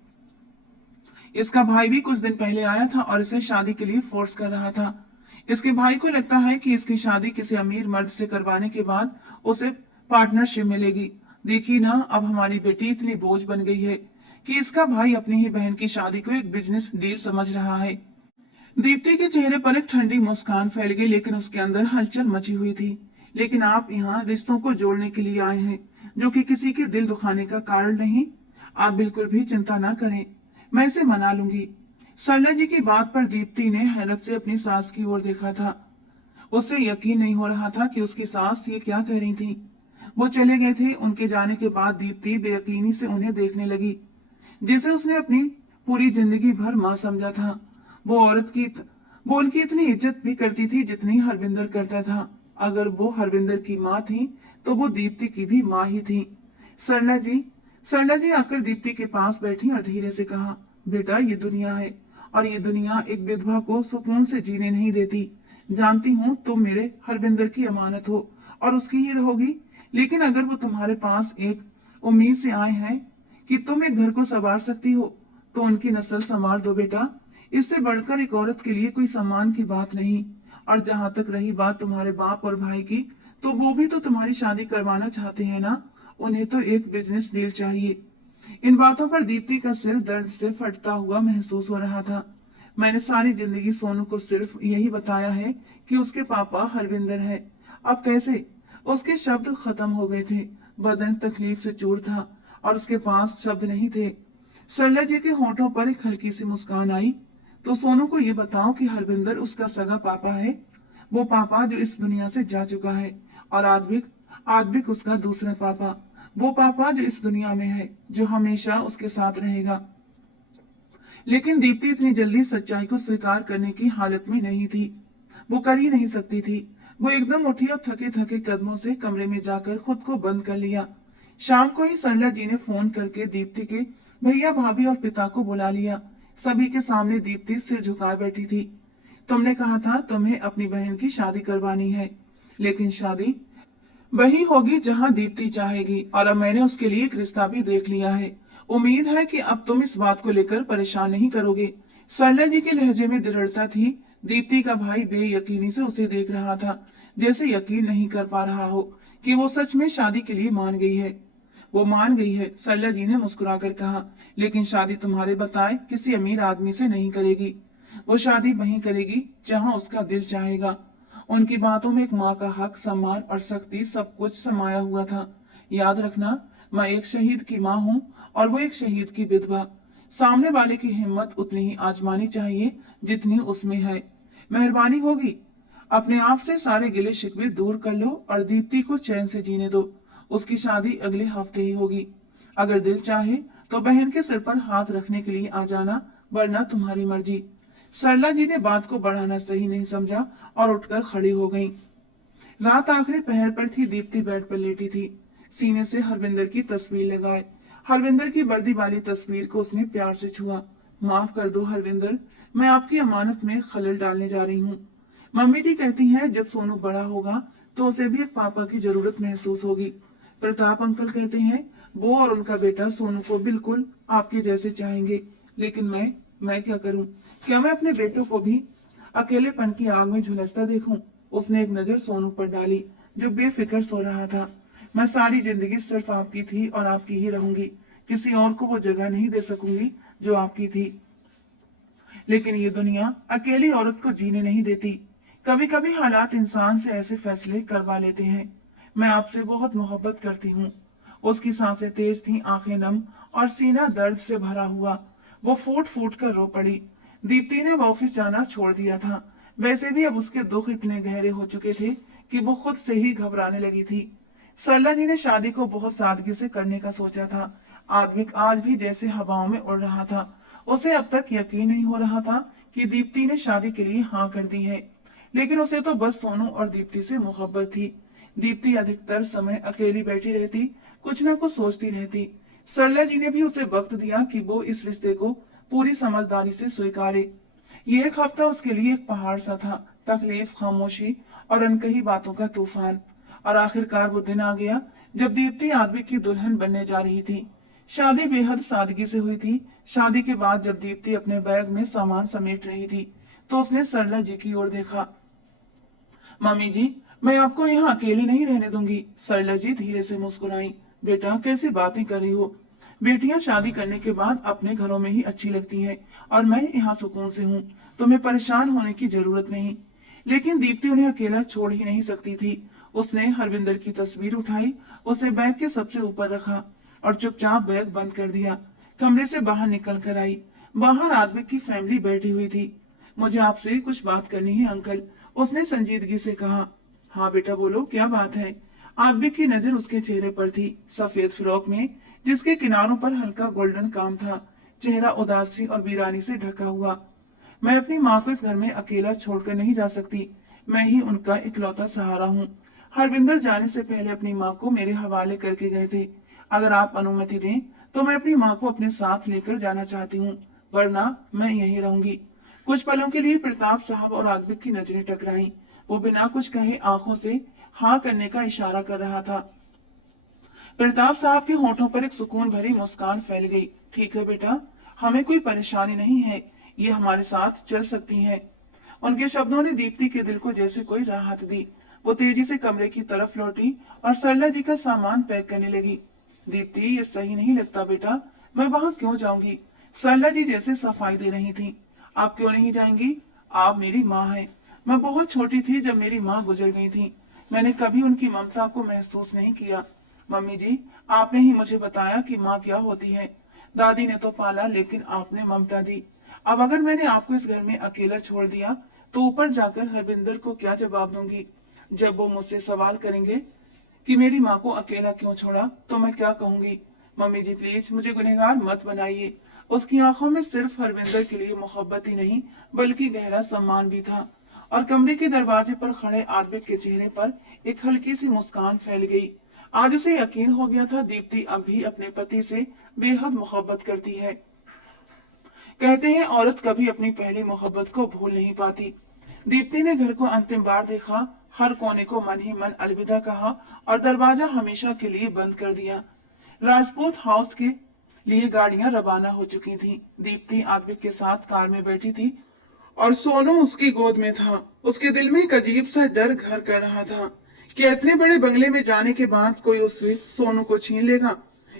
इसका भाई भी कुछ दिन पहले आया था और इसे शादी के लिए फोर्स कर रहा था। इसके भाई को लगता है कि इसकी शादी किसी अमीर मर्द से करवाने के बाद उसे पार्टनरशिप मिलेगी। देखिए ना, अब हमारी बेटी इतनी बोझ बन गई है कि इसका भाई अपनी ही बहन की शादी को एक बिजनेस डील समझ रहा है। दीप्ति के चेहरे पर एक ठंडी मुस्कान फैल गई, लेकिन उसके अंदर हलचल मची हुई थी। लेकिन आप यहाँ रिश्तों को जोड़ने के लिए आए हैं, जो कि किसी के दिल दुखाने का कारण नहीं। आप बिल्कुल भी चिंता ना करें, मैं इसे मना लूंगी। सरला जी की बात पर दीप्ति ने हैरत से अपनी सास की ओर देखा था। उसे यकीन नहीं हो रहा था कि उसकी सास ये क्या कह रही थी। वो चले गए थे। उनके जाने के बाद दीप्ति बेयकीनी से उन्हें देखने लगी, जिसे उसने अपनी पूरी जिंदगी भर मां समझा था। वो उनकी इतनी इज्जत भी करती थी जितनी हरविंदर करता था। अगर वो हरविंदर की माँ थी तो वो दीप्ति की भी माँ ही थी। सरला जी सरला जी आकर दीप्ति के पास बैठी और धीरे से कहा, बेटा, ये दुनिया है और ये दुनिया एक विधवा को सुकून से जीने नहीं देती। जानती हूँ तुम मेरे हरविंदर की अमानत हो और उसकी ही रहोगी, लेकिन अगर वो तुम्हारे पास एक उम्मीद से आए हैं कि तुम एक घर को संवार सकती हो, तो उनकी नस्ल संवार दो बेटा। इससे बढ़कर एक औरत के लिए कोई सम्मान की बात नहीं। और जहां तक रही बात तुम्हारे बाप और भाई की, तो वो भी तो तुम्हारी शादी करवाना चाहते हैं ना। उन्हें तो एक बिजनेस डील चाहिए। इन बातों पर दीप्ति का सिर दर्द से फटता हुआ महसूस हो रहा था। मैंने सारी जिंदगी सोनू को सिर्फ यही बताया है कि उसके पापा हरविंदर है। अब कैसे? उसके शब्द खत्म हो गए थे। बदन तकलीफ से चूर था और उसके पास शब्द नहीं थे। सरला जी के होठों पर एक हल्की सी मुस्कान आई। तो सोनू को ये बताओ कि हरविंदर उसका सगा पापा है, वो पापा जो इस दुनिया से जा चुका है, और आद्विक आद्विक उसका दूसरा पापा, वो पापा जो इस दुनिया में है, जो हमेशा उसके साथ रहेगा। लेकिन दीप्ति इतनी जल्दी सच्चाई को स्वीकार करने की हालत में नहीं थी। वो कर ही नहीं सकती थी। वो एकदम उठी और थके थके कदमों से कमरे में जाकर खुद को बंद कर लिया। शाम को ही सरला जी ने फोन करके दीप्ति के भैया भाभी और पिता को बुला लिया। सभी के सामने दीप्ति सिर झुकाए बैठी थी। तुमने कहा था तुम्हें अपनी बहन की शादी करवानी है, लेकिन शादी वही होगी जहां दीप्ति चाहेगी, और अब मैंने उसके लिए एक रिश्ता भी देख लिया है। उम्मीद है कि अब तुम इस बात को लेकर परेशान नहीं करोगे। सरला जी के लहजे में दृढ़ता थी। दीप्ति का भाई बेयकीनी से उसे देख रहा था, जैसे यकीन नहीं कर पा रहा हो कि वो सच में शादी के लिए मान गई है। वो मान गई है, सरला जी ने मुस्कुराकर कहा, लेकिन शादी तुम्हारे बताए किसी अमीर आदमी से नहीं करेगी। वो शादी वहीं करेगी जहां उसका दिल चाहेगा। उनकी बातों में एक माँ का हक, सम्मान और शक्ति सब कुछ समाया हुआ था। याद रखना, मैं एक शहीद की माँ हूँ और वो एक शहीद की विधवा। सामने वाले की हिम्मत उतनी ही आजमानी चाहिए जितनी उसमें है। मेहरबानी होगी, अपने आप से सारे गिले शिकवे दूर कर लो और दीप्ति को चैन से जीने दो। उसकी शादी अगले हफ्ते ही होगी। अगर दिल चाहे तो बहन के सिर पर हाथ रखने के लिए आ जाना, वरना तुम्हारी मर्जी। सरला जी ने बात को बढ़ाना सही नहीं समझा और उठकर खड़ी हो गईं। रात आखिरी पहर पर थी। दीप्ति बेड पर लेटी थी, सीने से हरविंदर की तस्वीर लगाए। हरविंदर की वर्दी वाली तस्वीर को उसने प्यार से छुआ। माफ कर दो हरविंदर, मैं आपकी अमानत में खलल डालने जा रही हूँ। मम्मी जी कहती हैं जब सोनू बड़ा होगा तो उसे भी एक पापा की जरूरत महसूस होगी। प्रताप अंकल कहते हैं वो और उनका बेटा सोनू को बिल्कुल आपके जैसे चाहेंगे, लेकिन मैं क्या करूं? क्या मैं अपने बेटों को भी अकेलेपन की आग में झुलसता देखूं? उसने एक नजर सोनू पर डाली, जो बेफिक्र सो रहा था। मैं सारी जिंदगी सिर्फ आपकी थी और आपकी ही रहूंगी। किसी और को वो जगह नहीं दे सकूंगी जो आपकी थी। लेकिन ये दुनिया अकेली औरत को जीने नहीं देती। कभी कभी हालात इंसान से ऐसे फैसले करवा लेते हैं। मैं आपसे बहुत मोहब्बत करती हूँ। उसकी सांसें तेज थीं, आंखें नम और सीना दर्द से भरा हुआ। वो फूट फूट कर रो पड़ी। दीप्ति ने ऑफिस जाना छोड़ दिया था। वैसे भी अब उसके दुख इतने गहरे हो चुके थे कि वो खुद से ही घबराने लगी थी। सरला जी ने शादी को बहुत सादगी से करने का सोचा था। आद्विक आज भी जैसे हवाओं में उड़ रहा था। उसे अब तक यकीन नहीं हो रहा था कि दीप्ति ने शादी के लिए हाँ कर दी है, लेकिन उसे तो बस सोनू और दीप्ति से मोहब्बत थी। दीप्ति अधिकतर समय अकेली बैठी रहती, कुछ ना कुछ सोचती रहती। सरला जी ने भी उसे वक्त दिया कि वो इस रिश्ते को पूरी समझदारी से स्वीकारे। ये एक हफ्ता उसके लिए एक पहाड़ सा था, तकलीफ, खामोशी और अनकही बातों का तूफान। और आखिरकार वो दिन आ गया जब दीप्ति आद्विक की दुल्हन बनने जा रही थी। शादी बेहद सादगी से हुई थी। शादी के बाद जब दीप्ति अपने बैग में सामान समेट रही थी तो उसने सरला जी की ओर देखा। मम्मी जी, मैं आपको यहाँ अकेले नहीं रहने दूंगी। सरला जी धीरे से मुस्कुराई। बेटा, कैसी बातें कर रही हो? बेटियां शादी करने के बाद अपने घरों में ही अच्छी लगती हैं और मैं यहाँ सुकून से हूँ। तुम्हें परेशान होने की जरूरत नहीं। लेकिन दीप्ति उन्हें अकेला छोड़ ही नहीं सकती थी। उसने हरविंदर की तस्वीर उठाई, उसे बैग के सबसे ऊपर रखा और चुपचाप बैग बंद कर दिया। कमरे से बाहर निकल कर आई। बाहर आदमी की फैमिली बैठी हुई थी। मुझे आपसे कुछ बात करनी है अंकल, उसने संजीदगी से कहा। हाँ बेटा बोलो, क्या बात है? आदमी की नजर उसके चेहरे पर थी, सफेद फ्रॉक में जिसके किनारों पर हल्का गोल्डन काम था, चेहरा उदासी और वीरानी से ढका हुआ। मैं अपनी माँ को इस घर में अकेला छोड़कर नहीं जा सकती। मैं ही उनका इकलौता सहारा हूँ। हरविंदर जाने से पहले अपनी माँ को मेरे हवाले करके गए थे। अगर आप अनुमति दें तो मैं अपनी माँ को अपने साथ लेकर जाना चाहती हूँ, वरना मैं यहीं रहूंगी। कुछ पलों के लिए प्रताप साहब और आदमी की नजरें टकराई। वो बिना कुछ कहे आंखों से हाँ करने का इशारा कर रहा था। प्रताप साहब के होठों पर एक सुकून भरी मुस्कान फैल गई। ठीक है बेटा, हमें कोई परेशानी नहीं है, ये हमारे साथ चल सकती हैं। उनके शब्दों ने दीप्ति के दिल को जैसे कोई राहत दी। वो तेजी से कमरे की तरफ लौटी और सरला जी का सामान पैक करने लगी। दीप्ति, ये सही नहीं लगता बेटा, मैं वहां क्यों जाऊंगी? सरला जी जैसे सफाई दे रही थी। आप क्यों नहीं जाएंगी? आप मेरी माँ हैं। मैं बहुत छोटी थी जब मेरी माँ गुजर गई थी। मैंने कभी उनकी ममता को महसूस नहीं किया। मम्मी जी, आपने ही मुझे बताया कि माँ क्या होती है। दादी ने तो पाला, लेकिन आपने ममता दी। अब अगर मैंने आपको इस घर में अकेला छोड़ दिया तो ऊपर जाकर हरविंदर को क्या जवाब दूंगी? जब वो मुझसे सवाल करेंगे कि मेरी माँ को अकेला क्यों छोड़ा, तो मैं क्या कहूंगी? मम्मी जी प्लीज मुझे गुनहगार मत बनाइए। उसकी आंखों में सिर्फ हरविंदर के लिए मोहब्बत ही नहीं बल्कि गहरा सम्मान भी था। और कमरे के दरवाजे पर खड़े आदमी के चेहरे पर एक हल्की सी मुस्कान फैल गई। आज उसे यकीन हो गया था दीप्ति अब भी अपने पति से बेहद मोहब्बत करती है। कहते हैं औरत कभी अपनी पहली मोहब्बत को भूल नहीं पाती। दीप्ति ने घर को अंतिम बार देखा, हर कोने को मन ही मन अलविदा कहा और दरवाजा हमेशा के लिए बंद कर दिया। राजपूत हाउस के लिए गाड़ियां रवाना हो चुकी थीं। दीप्ति आदमी के साथ कार में बैठी थी और सोनू उसकी गोद में था। उसके दिल में एक अजीब सा डर घर कर रहा था कि इतने बड़े बंगले में जाने के बाद कोई उससे सोनू को छीन लेगा।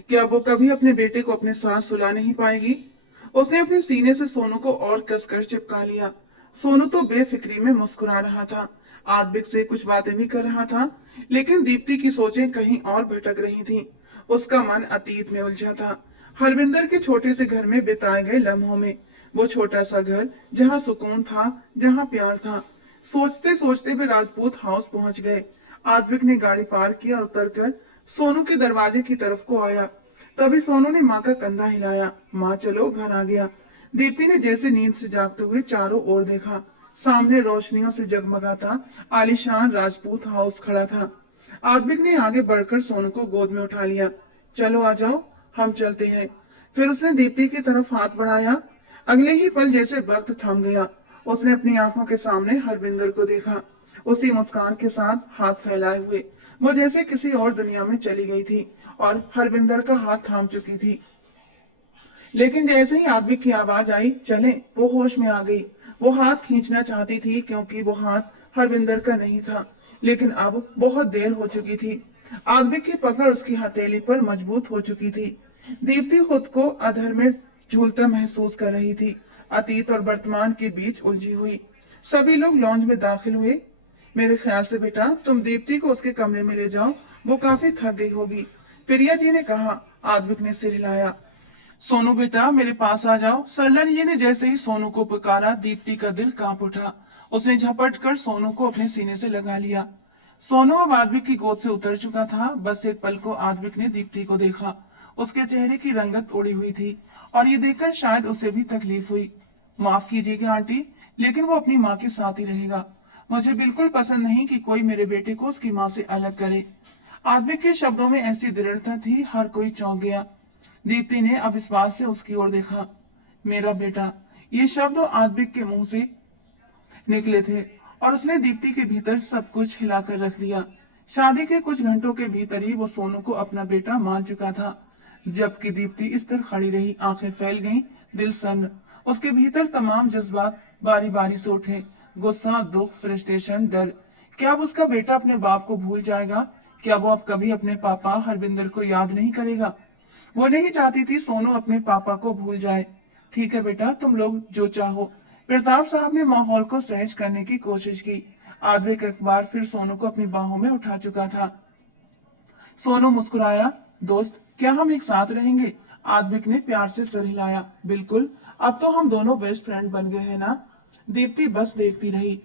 क्या वो कभी अपने बेटे को अपने साथ सुला नहीं पाएगी? उसने अपने सीने से सोनू को और कसकर चिपका लिया। सोनू तो बेफिक्री में मुस्कुरा रहा था, आदबिक से कुछ बातें भी कर रहा था, लेकिन दीप्ति की सोचें कहीं और भटक रही थीं। उसका मन अतीत में उलझा था, हरविंदर के छोटे से घर में बिताए गए लम्हों में। वो छोटा सा घर जहाँ सुकून था, जहाँ प्यार था। सोचते सोचते वे राजपूत हाउस पहुंच गए। आदविक ने गाड़ी पार की और उतरकर सोनू के दरवाजे की तरफ को आया। तभी सोनू ने माँ का कंधा हिलाया। माँ चलो, घर आ गया। दीप्ति ने जैसे नींद से जागते हुए चारों ओर देखा। सामने रोशनियों से जगमगाता आलीशान राजपूत हाउस खड़ा था। आदमिक ने आगे बढ़कर सोनू को गोद में उठा लिया। चलो आ जाओ, हम चलते हैं। फिर उसने दीप्ति की तरफ हाथ बढ़ाया। अगले ही पल जैसे वक्त थम गया। उसने अपनी आंखों के सामने हरविंदर को देखा, उसी मुस्कान के साथ हाथ फैलाए हुए। वो जैसे किसी और दुनिया में चली गई थी और हरविंदर का हाथ थाम चुकी थी। लेकिन जैसे ही आदमी की आवाज आई, चले, वो होश में आ गई। वो हाथ खींचना चाहती थी क्योंकि वो हाथ हरविंदर का नहीं था, लेकिन अब बहुत देर हो चुकी थी। आदमी की पकड़ उसकी हथेली पर मजबूत हो चुकी थी। दीप्ति खुद को अधर में झूलता महसूस कर रही थी, अतीत और वर्तमान के बीच उलझी हुई। सभी लोग लॉन्ज में दाखिल हुए। मेरे ख्याल से बेटा तुम दीप्ति को उसके कमरे में ले जाओ, वो काफी थक गई होगी, प्रिया जी ने कहा। आदमिक ने सिर हिलाया। सोनू बेटा मेरे पास आ जाओ। सरलन जी ने जैसे ही सोनू को पुकारा, दीप्ति का दिल कांप उठा। उसने झपट कर सोनू को अपने सीने से लगा लिया। सोनू अब आदमिक की गोद से उतर चुका था। बस एक पल को आदमिक ने दीप्ति को देखा। उसके चेहरे की रंगत उड़ी हुई थी और ये देखकर शायद उसे भी तकलीफ हुई। माफ कीजिएगा आंटी, लेकिन वो अपनी माँ के साथ ही रहेगा। मुझे बिल्कुल पसंद नहीं कि कोई मेरे बेटे को उसकी माँ से अलग करे। आदमिक के शब्दों में ऐसी दृढ़ता थी, हर कोई चौंक गया। दीप्ति ने अविश्वास से उसकी ओर देखा। मेरा बेटा, ये शब्द आदमिक के मुंह से निकले थे और उसने दीप्ति के भीतर सब कुछ हिलाकर रख दिया। शादी के कुछ घंटों के भीतर ही वो सोनू को अपना बेटा मान चुका था। जबकि दीप्ति इस तरह खड़ी रही, आंखें फैल गईं, दिल सन्न। उसके भीतर तमाम जज्बात बारी बारी से उठे, गुस्सा, दुख, फ्रस्ट्रेशन, डर। क्या अब उसका बेटा अपने बाप को भूल जाएगा? क्या वो अब कभी अपने पापा हरविंदर को याद नहीं करेगा? वो नहीं चाहती थी सोनू अपने पापा को भूल जाए। ठीक है बेटा, तुम लोग जो चाहो। प्रताप साहब ने माहौल को सहज करने की कोशिश की। आद्विक एक बार फिर सोनू को अपनी बाहों में उठा चुका था। सोनू मुस्कुराया। दोस्त, क्या हम एक साथ रहेंगे? आद्विक ने प्यार से सर हिलाया। बिल्कुल, अब तो हम दोनों बेस्ट फ्रेंड बन गए हैं ना। दीप्ति बस देखती रही।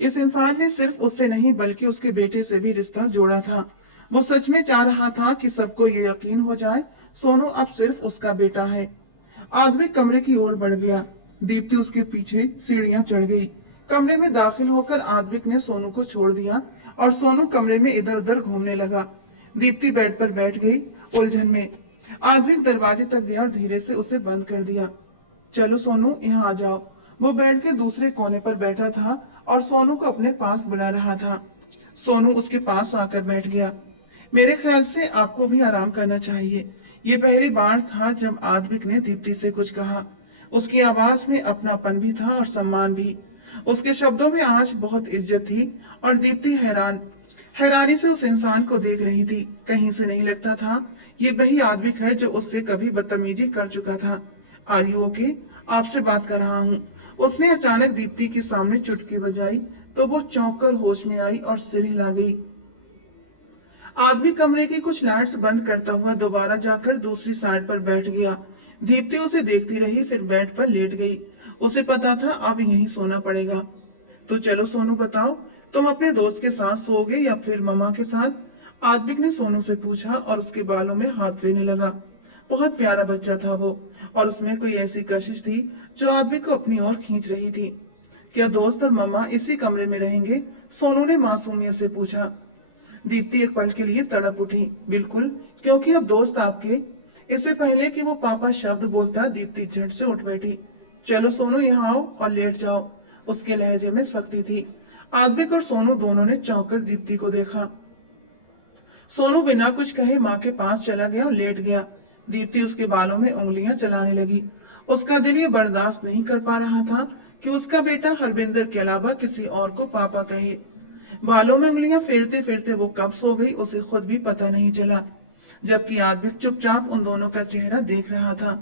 इस इंसान ने सिर्फ उससे नहीं बल्कि उसके बेटे से भी रिश्ता जोड़ा था। वो सच में चाह रहा था कि सबको ये यकीन हो जाए सोनू अब सिर्फ उसका बेटा है। आदमी कमरे की ओर बढ़ गया। दीप्ति उसके पीछे सीढ़ियां चढ़ गई। कमरे में दाखिल होकर आद्विक ने सोनू को छोड़ दिया और सोनू कमरे में इधर उधर घूमने लगा। दीप्ति बेड पर बैठ गई उलझन में। आद्विक दरवाजे तक गया और धीरे से उसे बंद कर दिया। चलो सोनू, यहाँ आ जाओ। वो बेड के दूसरे कोने पर बैठा था और सोनू को अपने पास बुला रहा था। सोनू उसके पास आकर बैठ गया। मेरे ख्याल से आपको भी आराम करना चाहिए। ये पहली बार था जब आद्विक ने दीप्ति से कुछ कहा। उसकी आवाज में अपनापन भी था और सम्मान भी। उसके शब्दों में आज बहुत इज्जत थी और दीप्ति हैरानी से उस इंसान को देख रही थी। कहीं से नहीं लगता था ये वही आद्विक है जो उससे कभी बदतमीजी कर चुका था। Are you okay? आपसे बात कर रहा हूँ। उसने अचानक दीप्ति के सामने चुटकी बजाई तो वो चौंक कर होश में आई और सिर हिला गई। आदमी कमरे की कुछ लाइट्स बंद करता हुआ दोबारा जाकर दूसरी साइड पर बैठ गया। दीप्ति उसे देखती रही, फिर बेड पर लेट गई। उसे पता था अब यहीं सोना पड़ेगा। तो चलो सोनू, बताओ, तुम अपने दोस्त के साथ सोओगे या फिर मम्मा के साथ? आद्विक ने सोनू से पूछा और उसके बालों में हाथ फेरने लगा। बहुत प्यारा बच्चा था वो, और उसमें कोई ऐसी कशिश थी जो आद्विक को अपनी ओर खींच रही थी। क्या दोस्त और मम्मा इसी कमरे में रहेंगे? सोनू ने मासूमियत से पूछा। दीप्ति एक पल के लिए तड़प उठी। बिल्कुल, क्योंकि अब दोस्त आपके। इससे पहले कि वो पापा शब्द बोलता दीप्ति झट से उठ बैठी। चलो सोनू, यहाँ आओ और लेट जाओ। उसके लहजे में सख्ती थी। आद्विक और सोनू दोनों ने चौंक कर दीप्ति को देखा। सोनू बिना कुछ कहे माँ के पास चला गया और लेट गया। दीप्ति उसके बालों में उंगलियां चलाने लगी। उसका दिल ये बर्दाश्त नहीं कर पा रहा था कि उसका बेटा हरविंदर के अलावा किसी और को पापा कहे। बालों में उंगलियां फेरते फेरते वो कब सो गई उसे खुद भी पता नहीं चला, जबकि आद्विक चुपचाप उन दोनों का चेहरा देख रहा था।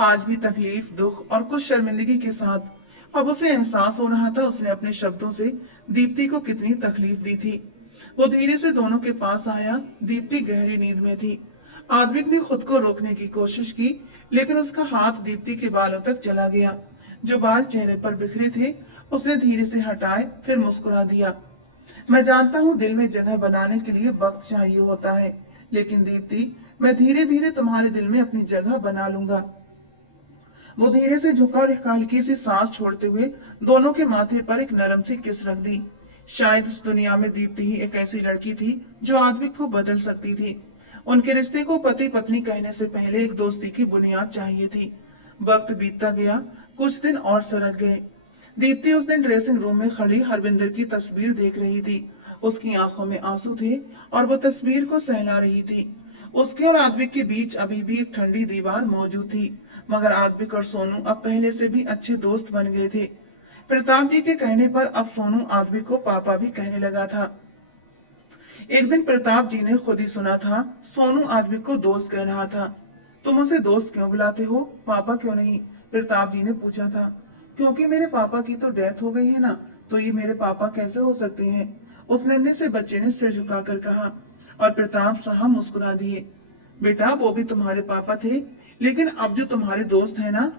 आज भी तकलीफ, दुख और कुछ शर्मिंदगी के साथ। अब उसे एहसास हो रहा था उसने अपने शब्दों से दीप्ति को कितनी तकलीफ दी थी। वो धीरे से दोनों के पास आया। दीप्ति गहरी नींद में थी। आद्विक ने खुद को रोकने की कोशिश की, लेकिन उसका हाथ दीप्ति के बालों तक चला गया। जो बाल चेहरे पर बिखरे थे उसने धीरे से हटाए, फिर मुस्कुरा दिया। मैं जानता हूँ दिल में जगह बनाने के लिए वक्त चाहिए होता है, लेकिन दीप्ति, मैं धीरे धीरे तुम्हारे दिल में अपनी जगह बना लूंगा। वो धीरे से झुका और एक हल्की सी सांस छोड़ते हुए दोनों के माथे पर एक नरम सी किस रख दी। शायद इस दुनिया में दीप्ति ही एक ऐसी लड़की थी जो आद्विक को बदल सकती थी। उनके रिश्ते को पति पत्नी कहने से पहले एक दोस्ती की बुनियाद चाहिए थी। वक्त बीतता गया, कुछ दिन और सरक गए। दीप्ति उस दिन ड्रेसिंग रूम में खड़ी हरविंदर की तस्वीर देख रही थी। उसकी आंखों में आंसू थे और वो तस्वीर को सहला रही थी। उसके और आद्विक के बीच अभी भी एक ठंडी दीवार मौजूद थी, मगर आद्विक और सोनू अब पहले से भी अच्छे दोस्त बन गए थे। प्रताप जी के कहने पर अब सोनू आद्विक को पापा भी कहने लगा था। एक दिन प्रताप जी ने खुद ही सुना था सोनू आद्विक को दोस्त कह रहा था। तुम उसे दोस्त क्यों बुलाते हो, पापा क्यों नहीं? प्रताप जी ने पूछा था। क्योंकि मेरे पापा की तो डेथ हो गई है ना, तो ये मेरे पापा कैसे हो सकते हैं? उस नन्हे से बच्चे ने सिर झुकाकर कहा, और प्रताप साहब मुस्कुरा दिए। बेटा, वो भी तुम्हारे पापा थे, लेकिन अब जो तुम्हारे दोस्त है ना,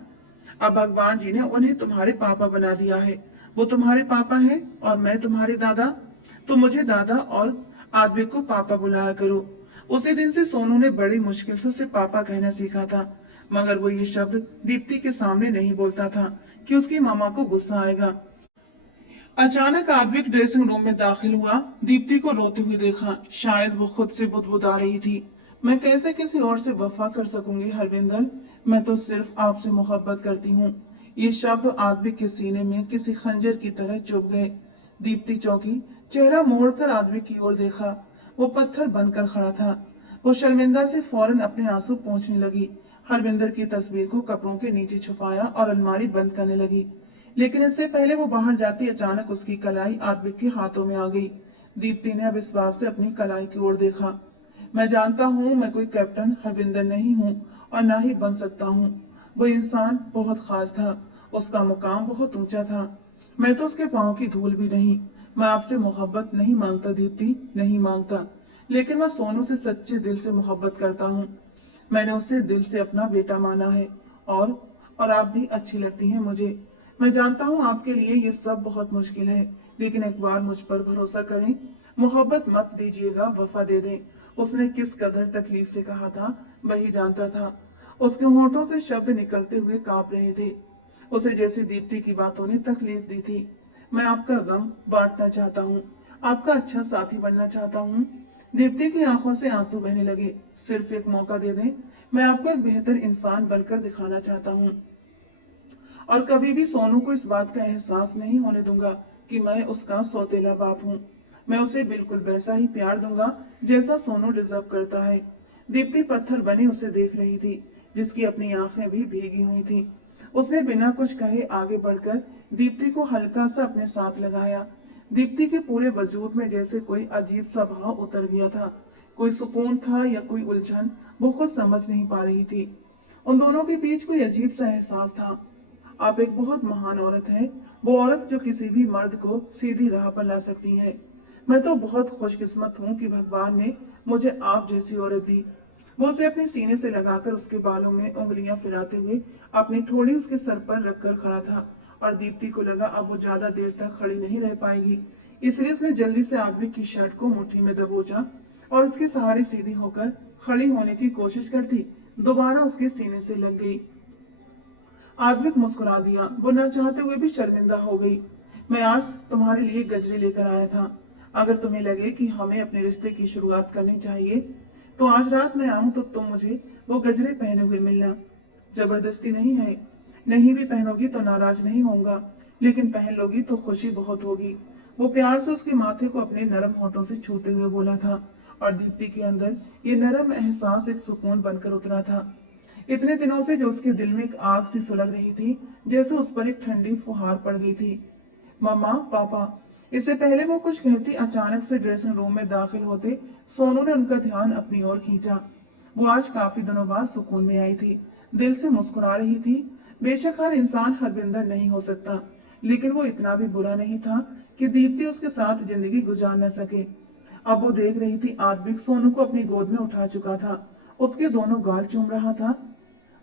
अब भगवान जी ने उन्हें तुम्हारे पापा बना दिया है। वो तुम्हारे पापा है और मैं तुम्हारे दादा। तो मुझे दादा और आद्विक को पापा बुलाया करो। उसी दिन से सोनू ने बड़ी मुश्किल से उसे पापा कहना सीखा था, मगर वो ये शब्द दीप्ति के सामने नहीं बोलता था कि उसकी मामा को गुस्सा आएगा। अचानक आद्विक ड्रेसिंग रूम में दाखिल हुआ। दीप्ति को रोते हुए देखा। शायद वो खुद से बुदबुदा रही थी। मैं कैसे किसी और से वफा कर सकूंगी हरविंदर? मैं तो सिर्फ आपसे मोहब्बत करती हूँ। ये शब्द आद्विक के सीने में किसी खंजर की तरह चुभ गए। दीप्ति चौंकी, चेहरा मोड़कर आद्विक की ओर देखा। वो पत्थर बनकर खड़ा था। वो शर्मिंदा से फौरन अपने आंसू पोंछने लगी। हरविंदर की तस्वीर को कपड़ों के नीचे छुपाया और अलमारी बंद करने लगी। लेकिन इससे पहले वो बाहर जाती अचानक उसकी कलाई आद्विक के हाथों में आ गई। दीप्ति ने अविश्वास से अपनी कलाई की ओर देखा। मैं जानता हूँ मैं कोई कैप्टन हरविंदर नहीं हूँ और ना ही बन सकता हूँ। वो इंसान बहुत खास था, उसका मुकाम बहुत ऊंचा था। मैं तो उसके पाँव की धूल भी नहीं। मैं आपसे मोहब्बत नहीं मांगता दीप्ति, नहीं मांगता, लेकिन मैं सोनू से सच्चे दिल से मोहब्बत करता हूँ। मैंने उसे दिल से अपना बेटा माना है और आप भी अच्छी लगती हैं मुझे। मैं जानता हूँ आपके लिए ये सब बहुत मुश्किल है, लेकिन एक बार मुझ पर भरोसा करें। मोहब्बत मत दीजिएगा, वफा दे दें। उसने किस कदर तकलीफ से कहा था वही जानता था। उसके होठों से शब्द निकलते हुए कांप रहे थे। उसे जैसे दीप्ति की बातों ने तकलीफ दी थी। मैं आपका गम बांटना चाहता हूँ, आपका अच्छा साथी बनना चाहता हूँ। दीप्ति की आंखों से आंसू बहने लगे। सिर्फ एक मौका दे दें, मैं आपको एक बेहतर इंसान बनकर दिखाना चाहता हूँ और कभी भी सोनू को इस बात का एहसास नहीं होने दूंगा कि मैं उसका सौतेला बाप हूँ। मैं उसे बिल्कुल वैसा ही प्यार दूंगा जैसा सोनू डिजर्व करता है। दीप्ति पत्थर बनी उसे देख रही थी, जिसकी अपनी आंखें भी भीगी हुई थी। उसने बिना कुछ कहे आगे बढ़कर दीप्ति को हल्का सा अपने साथ लगाया। दीप्ति के पूरे वजूद में जैसे कोई अजीब सा भाव उतर गया था। कोई सुकून था या कोई उलझन, वो खुद समझ नहीं पा रही थी। उन दोनों के बीच कोई अजीब सा एहसास था। आप एक बहुत महान औरत हैं, वो औरत जो किसी भी मर्द को सीधी राह पर ला सकती है। मैं तो बहुत खुशकिस्मत हूँ कि भगवान ने मुझे आप जैसी औरत दी। वो उसे अपने सीने से लगाकर उसके बालों में उंगलियां फिराते हुए अपनी ठोड़ी उसके सर पर रखकर खड़ा था और दीप्ति को लगा अब वो ज्यादा देर तक खड़ी नहीं रह पाएगी। इसलिए उसने जल्दी से आदमी की शर्ट को मुट्ठी में दबोचा और उसके सहारे सीधी होकर खड़ी होने की कोशिश करती दोबारा उसके सीने से लग गई। आदमी मुस्कुरा दिया। वो न चाहते हुए भी शर्मिंदा हो गई। मैं आज तुम्हारे लिए गजरे लेकर आया था। अगर तुम्हें लगे कि हमें अपने रिश्ते की शुरुआत करनी चाहिए तो आज रात मैं आऊं तो तुम मुझे वो गजरे पहने हुए मिलना। जबरदस्ती नहीं है। नहीं भी पहनोगी तो नाराज नहीं होऊंगा, लेकिन पहन लोगी तो खुशी बहुत होगी। वो प्यार से उसके माथे को अपने नरम होठों से छूते हुए बोला था और दीप्ति के अंदर ये नरम एहसास एक सुकून बनकर उतरा था। इतने दिनों से जो उसके दिल में एक आग सी सुलग रही थी, जैसे उस पर एक ठंडी फुहार पड़ गई थी। मम्मा, पापा। इससे पहले वो कुछ कहती अचानक से ड्रेसिंग रूम में दाखिल होते सोनू ने उनका ध्यान अपनी ओर खींचा। वो आज काफी दिनों बाद सुकून में आई थी, दिल से मुस्कुरा रही थी। बेशक हर इंसान हरविंदर नहीं हो सकता, लेकिन वो इतना भी बुरा नहीं था कि दीप्ति उसके साथ जिंदगी गुजार न सके। अब वो देख रही थी आदमिक सोनू को अपनी गोद में उठा चुका था, उसके दोनों गाल चूम रहा था।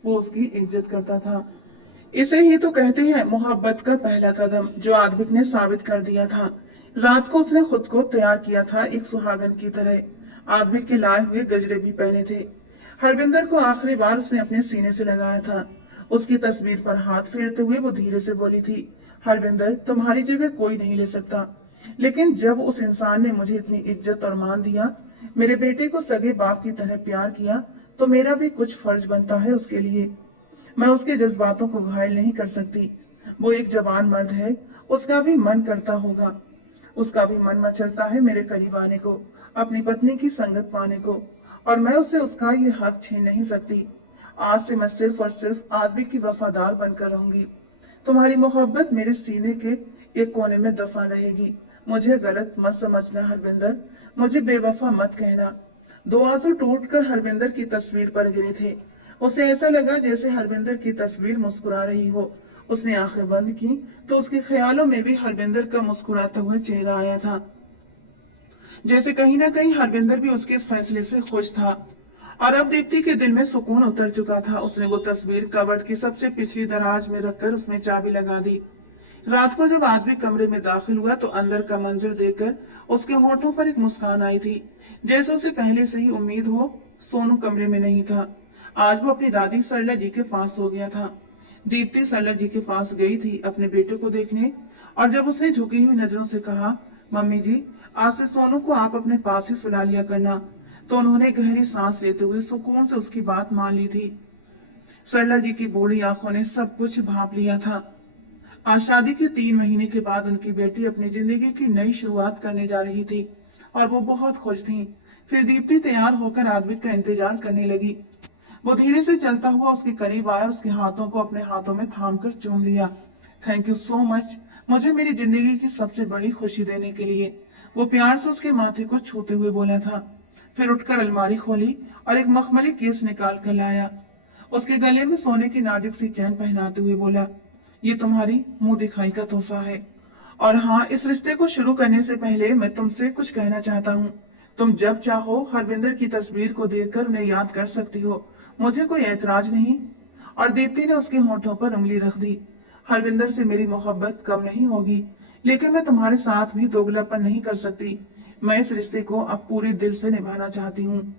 वो उसकी इज्जत करता था। इसे ही तो कहते हैं मोहब्बत का पहला कदम, जो आदमिक ने साबित कर दिया था। रात को उसने खुद को तैयार किया था एक सुहागन की तरह। आदमिक के लाए हुए गजरे भी पहने थे। हरविंदर को आखिरी बार उसने अपने सीने से लगाया था। उसकी तस्वीर पर हाथ फेरते हुए वो धीरे से बोली थी, हरविंदर, तुम्हारी जगह कोई नहीं ले सकता। लेकिन जब उस इंसान ने मुझे इतनी इज्जत और मान दिया, मेरे बेटे को सगे बाप की तरह प्यार किया, तो मेरा भी कुछ फर्ज बनता है उसके लिए। मैं उसके जज्बातों को घायल नहीं कर सकती। वो एक जवान मर्द है, उसका भी मन करता होगा, उसका भी मन मचलता है मेरे करीब आने को, अपनी पत्नी की संगत पाने को, और मैं उससे उसका ये हक छीन नहीं सकती। आज से मैं सिर्फ और सिर्फ आदमी की वफादार बनकर रहूंगी। तुम्हारी मोहब्बत मेरे सीने के एक कोने में दफा रहेगी। मुझे गलत मत समझना हरविंदर, मुझे बेवफा मत कहना। दो आंसू टूटकर हरविंदर की तस्वीर पर गिरे थे। उसे ऐसा लगा जैसे हरविंदर की तस्वीर मुस्कुरा रही हो। उसने आंखें बंद की तो उसके ख्यालों में भी हरविंदर का मुस्कुराता हुआ चेहरा आया था। जैसे कहीं ना कहीं हरविंदर भी उसके इस फैसले से खुश था। और अब दीप्ति के दिल में सुकून उतर चुका था। उसने वो तस्वीर कबर्ड की सबसे पिछली दराज में रखकर उसमें चाबी लगा दी। रात को जब आदमी कमरे में दाखिल हुआ तो अंदर का मंजर देखकर उसके होठों पर एक मुस्कान आई थी, जैसे उसे पहले से ही उम्मीद हो। सोनू कमरे में नहीं था। आज वो अपनी दादी सरला जी के पास सो गया था। दीप्ति सरला जी के पास गई थी अपने बेटे को देखने, और जब उसने झुकी हुई नजरों से कहा, मम्मी जी, आज से सोनू को आप अपने पास ही सुला लिया करना, तो उन्होंने गहरी सांस लेते हुए सुकून से उसकी बात मान ली थी। सरला जी की बूढ़ी आंखों ने सब कुछ भांप लिया था। आज शादी के 3 महीने के बाद उनकी बेटी अपनी जिंदगी की नई शुरुआत करने जा रही थी और वो बहुत खुश थी। फिर दीप्ति तैयार होकर आदमी का इंतजार करने लगी। वो धीरे से चलता हुआ उसके करीब आया और उसके हाथों को अपने हाथों में थामकर चूम लिया। थैंक यू सो मच, मुझे मेरी जिंदगी की सबसे बड़ी खुशी देने के लिए। वो प्यार से उसके माथे को छूते हुए बोला था। फिर उठकर अलमारी खोली और एक मखमली केस निकाल कर लाया। उसके गले में सोने की नाजुक सी चैन पहनाते हुए बोला, ये तुम्हारी मुंह दिखाई का तोहफा है। और हाँ, इस रिश्ते को शुरू करने से पहले मैं तुमसे कुछ कहना चाहता हूँ। तुम जब चाहो हरविंदर की तस्वीर को देखकर उन्हें याद कर सकती हो, मुझे कोई ऐतराज नहीं। और दीप्ति ने उसके होठों पर उंगली रख दी। हरविंदर से मेरी मोहब्बत कम नहीं होगी, लेकिन मैं तुम्हारे साथ भी दोगलापन नहीं कर सकती। मैं इस रिश्ते को अब पूरे दिल से निभाना चाहती हूँ।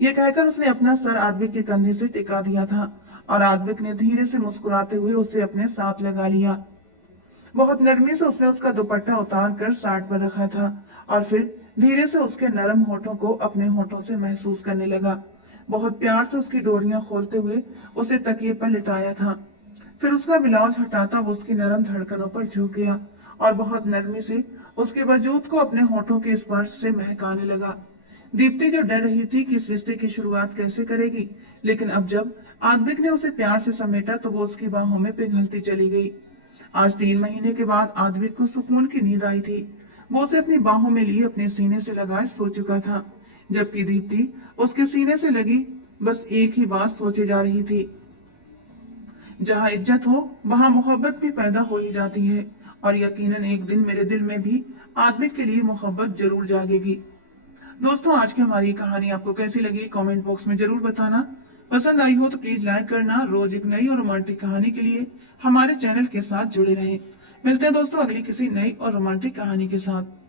यह कहकर उसने अपना सर आद्विक के कंधे से टिका दिया था और आद्विक ने धीरे से मुस्कुराते हुए उसे अपने साथ लगा लिया। बहुत नरमी से उसने उसका दुपट्टा उतार कर साट पर रखा था और फिर धीरे से उसके नरम होठों को अपने होठों से महसूस करने लगा। बहुत प्यार से उसकी डोरियां खोलते हुए उसे तकिए पर लिटाया था। फिर उसका ब्लाउज हटाता वो उसकी नरम धड़कनों पर झुक गया और बहुत नरमी से उसके वजूद को अपने होठों के स्पर्श से महकाने लगा। दीप्ति जो डर रही थी कि इस रिश्ते की शुरुआत कैसे करेगी, लेकिन अब जब आद्विक ने उसे प्यार से समेटा तो वो उसकी बाहों में पिघलती चली गई। आज 3 महीने के बाद आद्विक को सुकून की नींद आई थी। वो उसे अपनी बाहों में लिए अपने सीने से लगाए सो चुका था, जबकि दीप्ति उसके सीने से लगी बस एक ही बात सोचे जा रही थी। जहाँ इज्जत हो वहाँ मोहब्बत भी पैदा हो ही जाती है, और यकीनन एक दिन मेरे दिल में भी आद्विक के लिए मोहब्बत जरूर जागेगी। दोस्तों, आज की हमारी कहानी आपको कैसी लगी कमेंट बॉक्स में जरूर बताना। पसंद आई हो तो प्लीज लाइक करना। रोज एक नई और रोमांटिक कहानी के लिए हमारे चैनल के साथ जुड़े रहें। मिलते हैं दोस्तों अगली किसी नई और रोमांटिक कहानी के साथ।